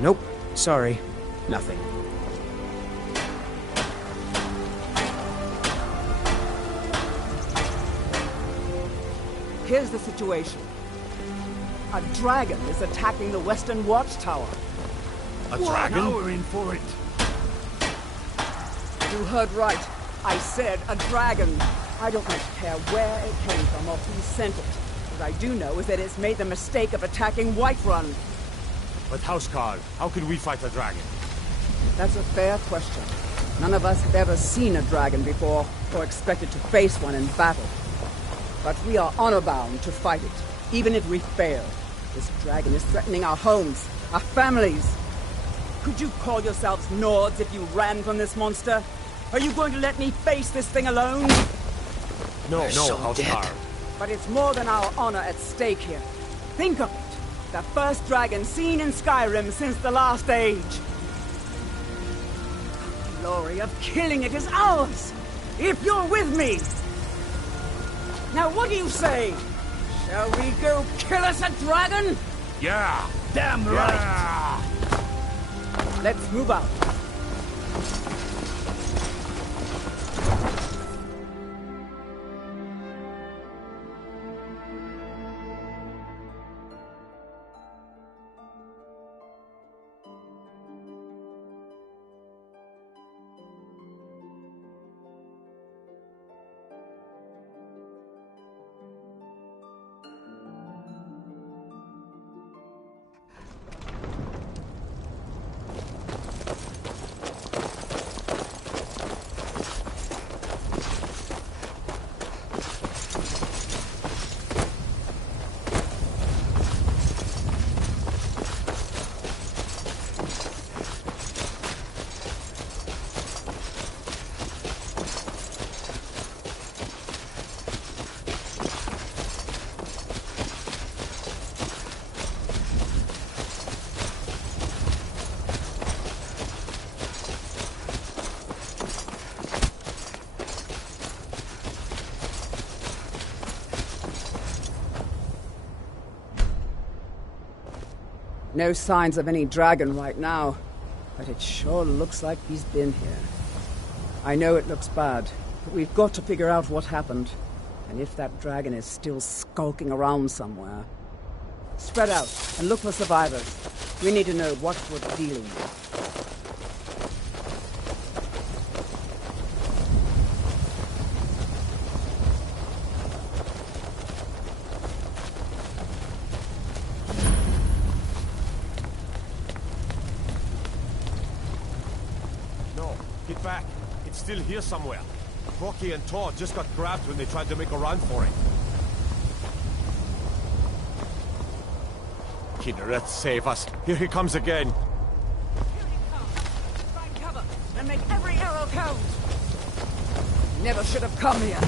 Nope. Sorry. Nothing. Here's the situation. A dragon is attacking the Western Watchtower. A dragon? Now we're in for it. You heard right. I said a dragon. I don't much care where it came from or who sent it. What I do know is that it's made the mistake of attacking Whiterun. But Housecarl, how can we fight a dragon? That's a fair question. None of us have ever seen a dragon before, or expected to face one in battle. But we are honor-bound to fight it, even if we fail. This dragon is threatening our homes, our families. Could you call yourselves Nords if you ran from this monster? Are you going to let me face this thing alone? No, Housecarl. But it's more than our honor at stake here. Think of it. The first dragon seen in Skyrim since the Last Age. The glory of killing it is ours, if you're with me. Now what do you say? Shall we go kill us a dragon? Yeah! Damn right! Let's move out. No signs of any dragon right now, but it sure looks like he's been here. I know it looks bad, but we've got to figure out what happened, and if that dragon is still skulking around somewhere. Spread out and look for survivors. We need to know what we're dealing with. Get back. It's still here somewhere. Rocky and Todd just got grabbed when they tried to make a run for it. Kinneret, save us. Here he comes again. Find cover and make every arrow count. Never should have come here.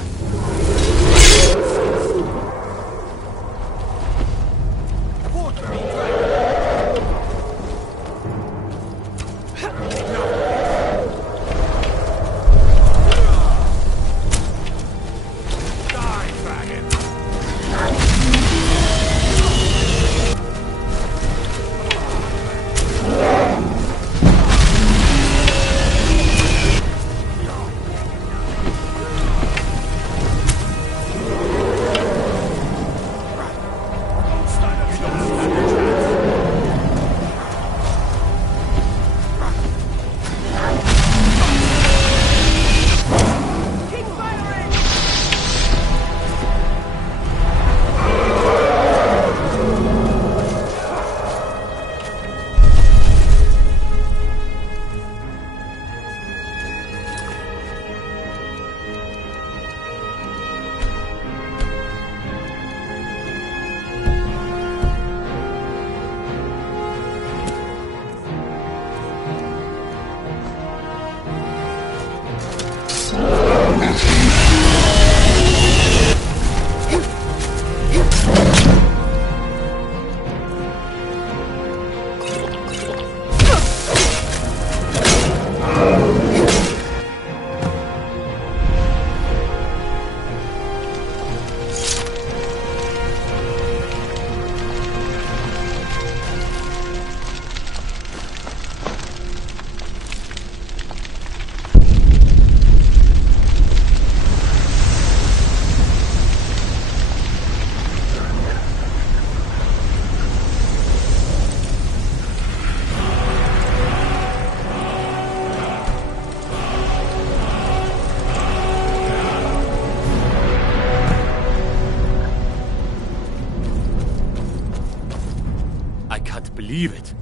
believe it.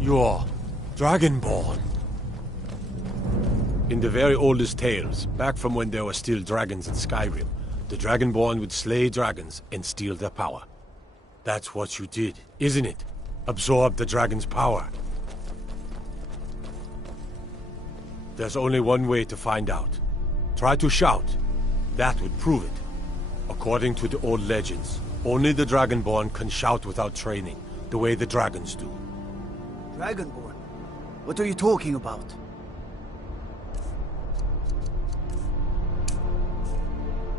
You're Dragonborn. In the very oldest tales, back from when there were still dragons in Skyrim, the Dragonborn would slay dragons and steal their power. That's what you did, isn't it? Absorb the dragon's power. There's only one way to find out. Try to shout. That would prove it. According to the old legends, only the Dragonborn can shout without training, the way the dragons do. Dragonborn? What are you talking about?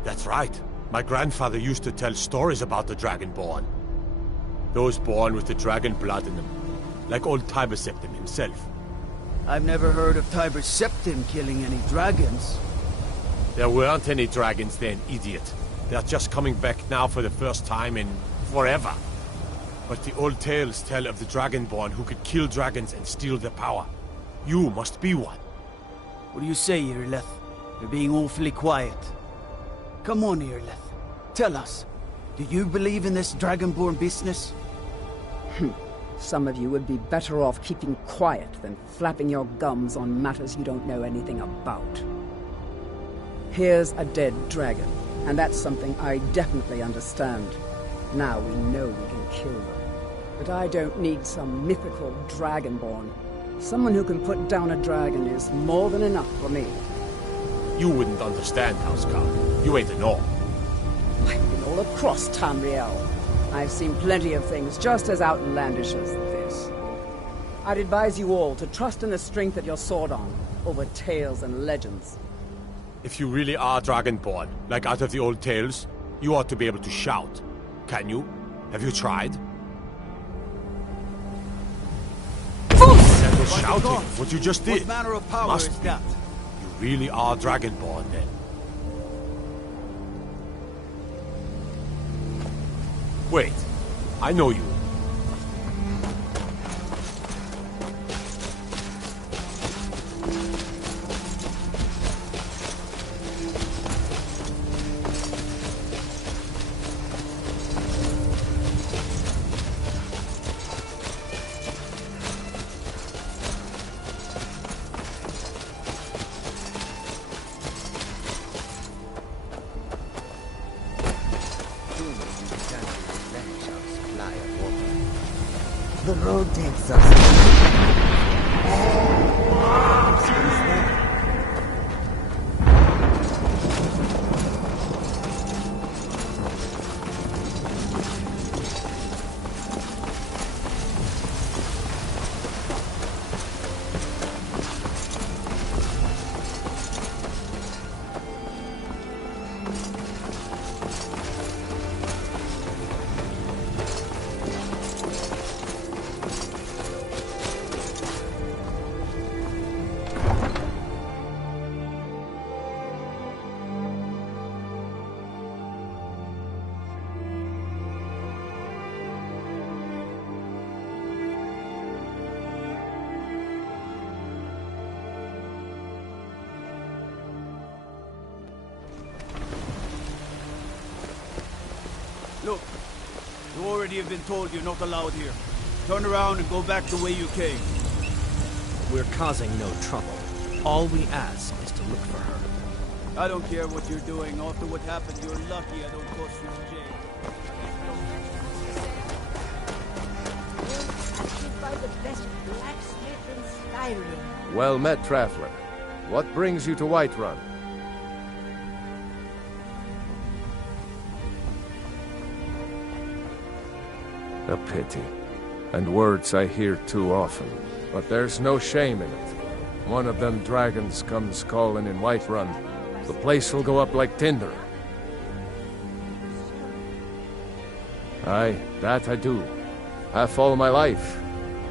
That's right. My grandfather used to tell stories about the Dragonborn. Those born with the dragon blood in them, like old Tiber Septim himself. I've never heard of Tiber Septim killing any dragons. There weren't any dragons then, idiot. They're just coming back now for the first time in forever. But the old tales tell of the Dragonborn who could kill dragons and steal their power. You must be one. What do you say, Irileth? You're being awfully quiet. Come on, Irileth. Tell us. Do you believe in this Dragonborn business? Some of you would be better off keeping quiet than flapping your gums on matters you don't know anything about. Here's a dead dragon, and that's something I definitely understand. Now we know we can kill them. But I don't need some mythical Dragonborn. Someone who can put down a dragon is more than enough for me. You wouldn't understand, Housecarl. You ain't a Norm. I've been all across Tamriel. I've seen plenty of things just as outlandish as this. I'd advise you all to trust in the strength of your sword arm over tales and legends. If you really are Dragonborn, like out of the old tales, you ought to be able to shout. Can you? Have you tried? That was shouting, what you just did. What manner of power Must is be. that? You really are Dragonborn, then. Wait, I know you. The road takes us. Look, you already have been told you're not allowed here. Turn around and go back the way you came. We're causing no trouble. All we ask is to look for her. I don't care what you're doing. After what happened, you're lucky I don't toss you in jail. By the best blacksmith in Skyrim. Well met, Traveler. What brings you to Whiterun? A pity. And words I hear too often. But there's no shame in it. One of them dragons comes calling in Whiterun. The place will go up like tinder. Aye, that I do. Half all my life.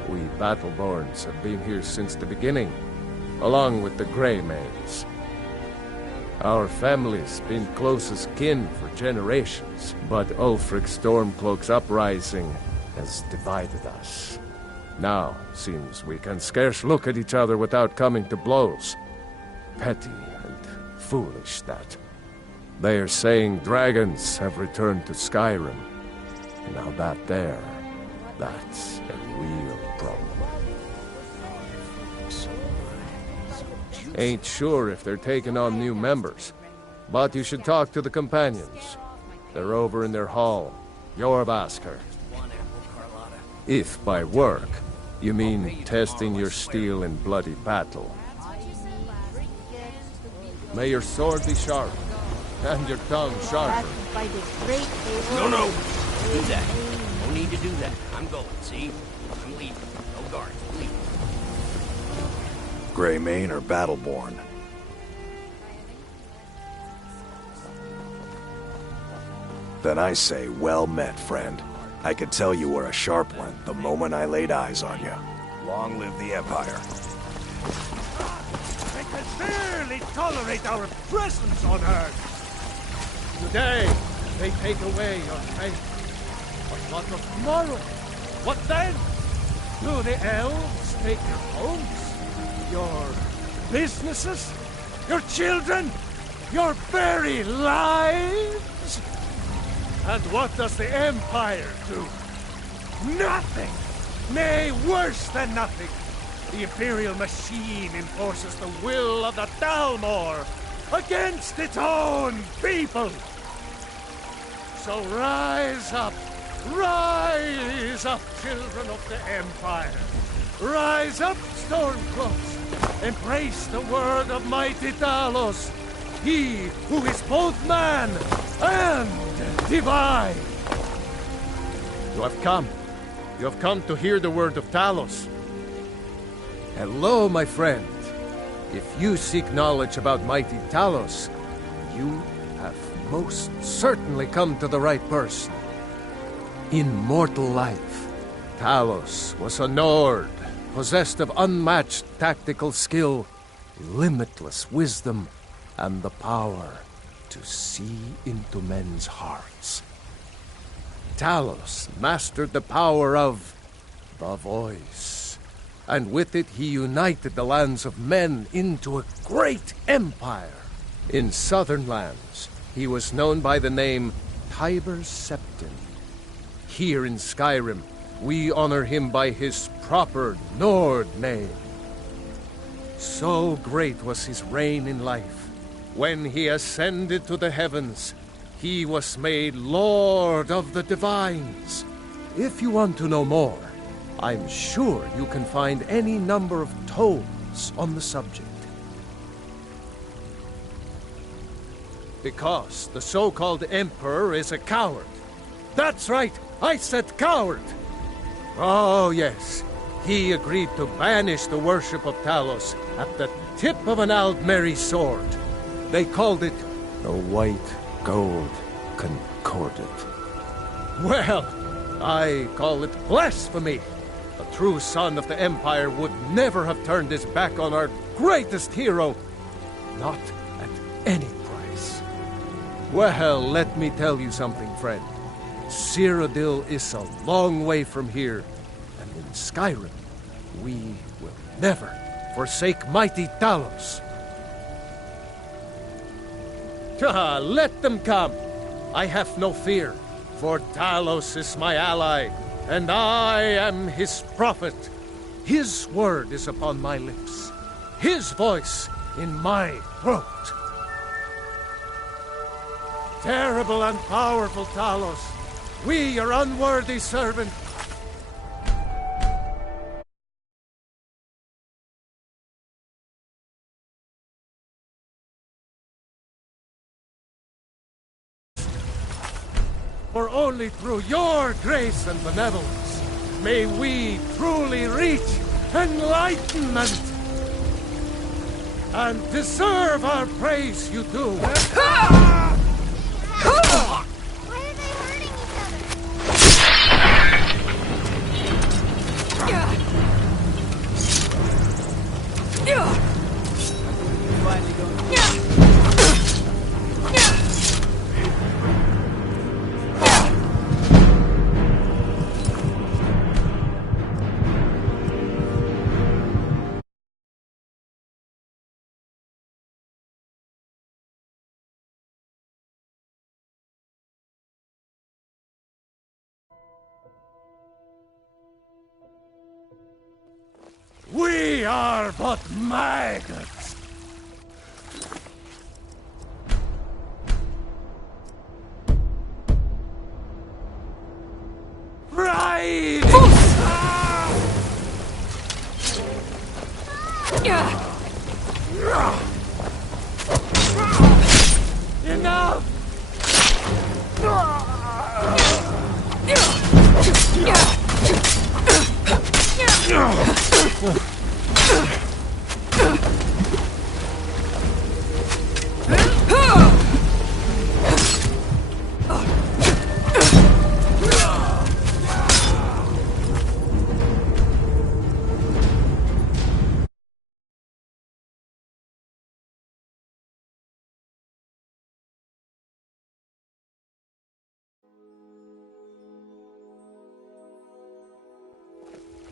We Battleborns have been here since the beginning, along with the Greymaids. Our family's been close as kin for generations, but Ulfric's Stormcloak's uprising has divided us. Now, seems we can scarce look at each other without coming to blows. Petty and foolish, that. They are saying dragons have returned to Skyrim. Now that's a real problem. Ain't sure if they're taking on new members, but you should talk to the companions. They're over in their hall. Jorvaskr. If by work, you mean testing your steel in bloody battle. May your sword be sharp, and your tongue sharper. No. Do that. No need to do that. I'm going, see? I'm leaving. No guards, leave. Greymane or Battleborn? Then I say, well met, friend. I could tell you were a sharp one the moment I laid eyes on you. Long live the Empire. They can barely tolerate our presence on Earth. Today, they take away your faith. But what of tomorrow? What then? Do the elves take your homes? Your businesses? Your children? Your very lives? And what does the Empire do? Nothing! Nay, worse than nothing! The Imperial machine enforces the will of the Dalmor against its own people! So rise up, children of the Empire! Rise up, Stormcloaks! Embrace the word of mighty Talos! He who is both man and divine! You have come. You have come to hear the word of Talos. Hello, my friend. If you seek knowledge about mighty Talos, you have most certainly come to the right person. In mortal life, Talos was a Nord, possessed of unmatched tactical skill, limitless wisdom, and the power to see into men's hearts. Talos mastered the power of the voice, and with it he united the lands of men into a great empire. In southern lands, he was known by the name Tiber Septim. Here in Skyrim, we honor him by his proper Nord name. So great was his reign in life. When he ascended to the heavens, he was made Lord of the Divines. If you want to know more, I'm sure you can find any number of tomes on the subject. Because the so-called Emperor is a coward. That's right, I said coward! Oh yes, he agreed to banish the worship of Talos at the tip of an Aldmeri sword. They called it the White Gold Concordat. Well, I call it blasphemy. A true son of the Empire would never have turned his back on our greatest hero. Not at any price. Well, let me tell you something, friend. Cyrodiil is a long way from here, and in Skyrim, we will never forsake mighty Talos. Let them come. I have no fear, for Talos is my ally, and I am his prophet. His word is upon my lips, his voice in my throat. Terrible and powerful Talos, we, your unworthy servant, for only through your grace and benevolence may we truly reach enlightenment and deserve our praise you do. are but maggots. Right! Enough!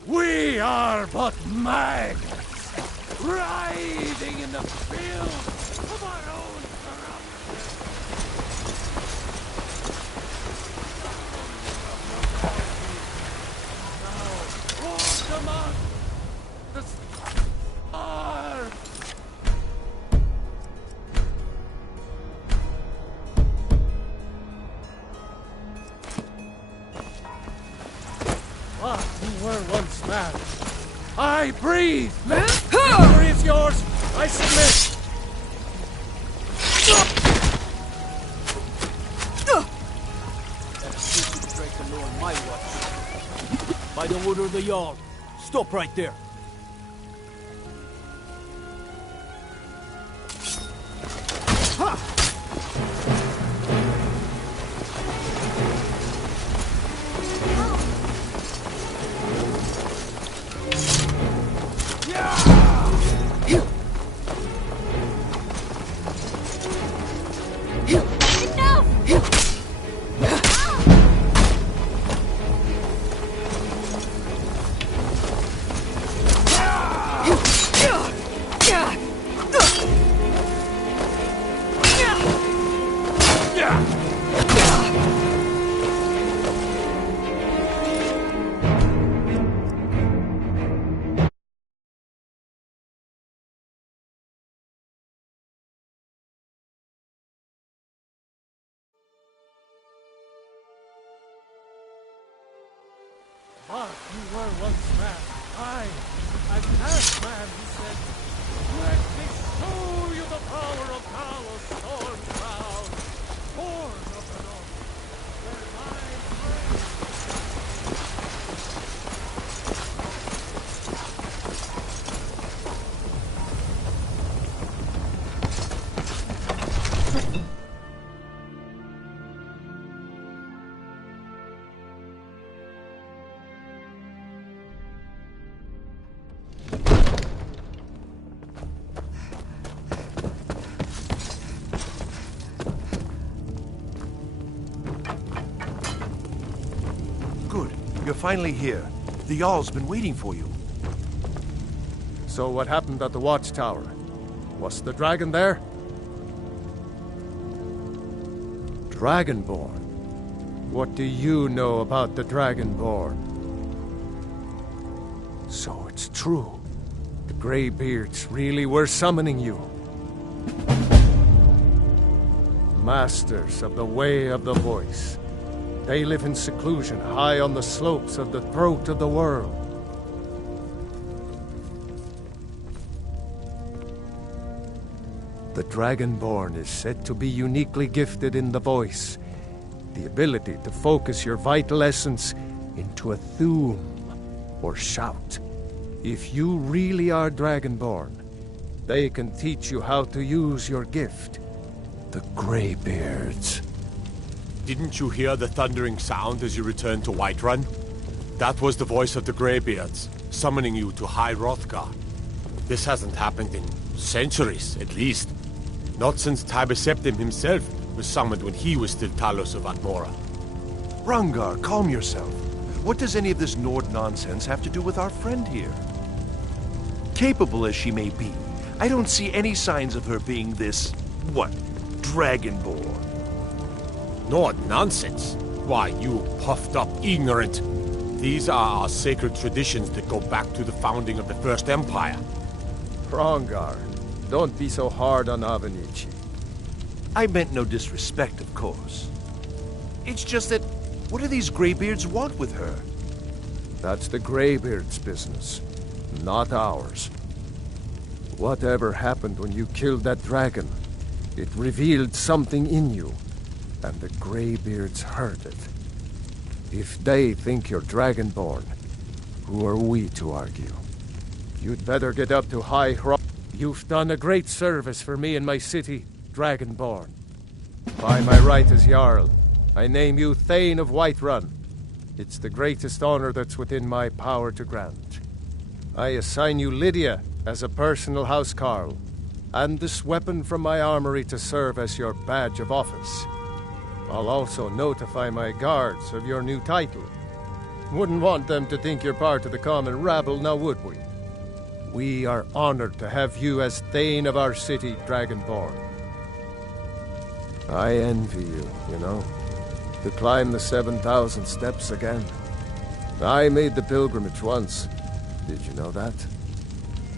We are but maggots, riding in the fields of our own corruption. Now, walk among the stars. Ah, you were once mad. I breathe! Victory is yours! I submit! That's easy to break the law on my watch. By the order of the Jarl, stop right there. But you were once mad. I'm half man who said, let me show you the power of Talos Stormcloud, born of the North, where my You're finally here. The Jarl's been waiting for you. So what happened at the watchtower? Was the dragon there? Dragonborn? What do you know about the Dragonborn? So it's true. The Greybeards really were summoning you. Masters of the Way of the Voice. They live in seclusion, high on the slopes of the throat of the world. The Dragonborn is said to be uniquely gifted in the voice, the ability to focus your vital essence into a thum, or shout. If you really are Dragonborn, they can teach you how to use your gift. The Greybeards. Didn't you hear the thundering sound as you returned to Whiterun? That was the voice of the Greybeards, summoning you to High Hrothgar. This hasn't happened in centuries, at least. Not since Tiber Septim himself was summoned when he was still Talos of Atmora. Rungar, calm yourself. What does any of this Nord nonsense have to do with our friend here? Capable as she may be, I don't see any signs of her being this, Dragonborn. Nord nonsense? Why, you puffed up ignorant. These are our sacred traditions that go back to the founding of the First Empire. Hrongar, don't be so hard on Avenici. I meant no disrespect, of course. It's just that, what do these Greybeards want with her? That's the Greybeards' business, not ours. Whatever happened when you killed that dragon, it revealed something in you, and the Greybeards heard it. If they think you're Dragonborn, who are we to argue? You'd better get up to High Hro. You've done a great service for me and my city, Dragonborn. By my right as Jarl, I name you Thane of Whiterun. It's the greatest honor that's within my power to grant. I assign you Lydia as a personal housecarl, and this weapon from my armory to serve as your badge of office. I'll also notify my guards of your new title. Wouldn't want them to think you're part of the common rabble, now would we? We are honored to have you as Thane of our city, Dragonborn. I envy you, you know, to climb the 7,000 steps again. I made the pilgrimage once. Did you know that?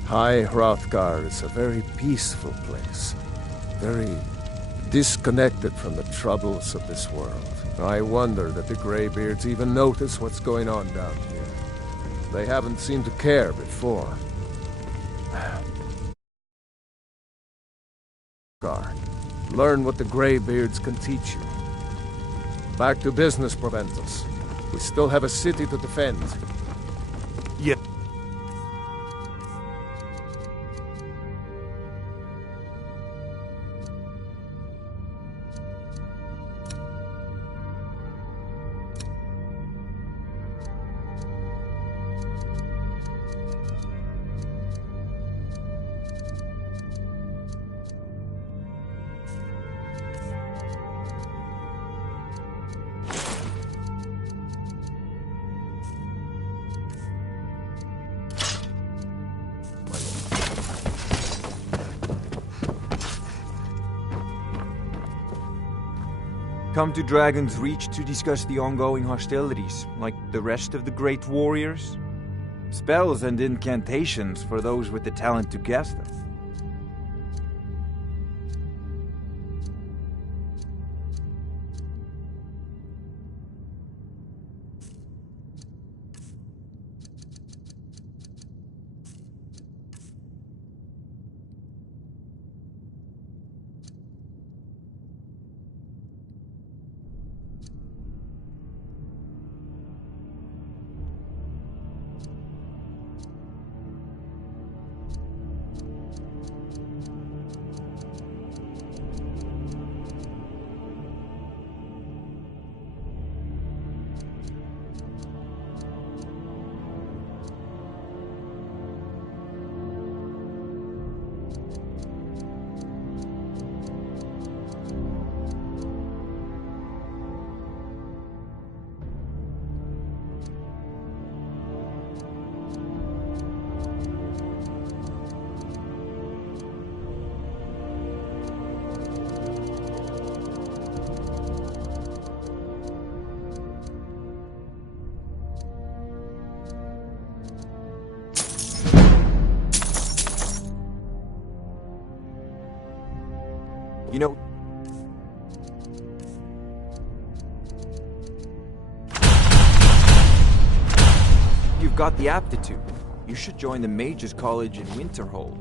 High Hrothgar is a very peaceful place. Very disconnected from the troubles of this world. I wonder that the Greybeards even notice what's going on down here. They haven't seemed to care before. Learn what the Greybeards can teach you. Back to business, Proventus. We still have a city to defend. Yep. Come to Dragon's Reach to discuss the ongoing hostilities, like the rest of the great warriors? Spells and incantations for those with the talent to cast them. You know... You've got the aptitude. You should join the Mages College in Winterhold.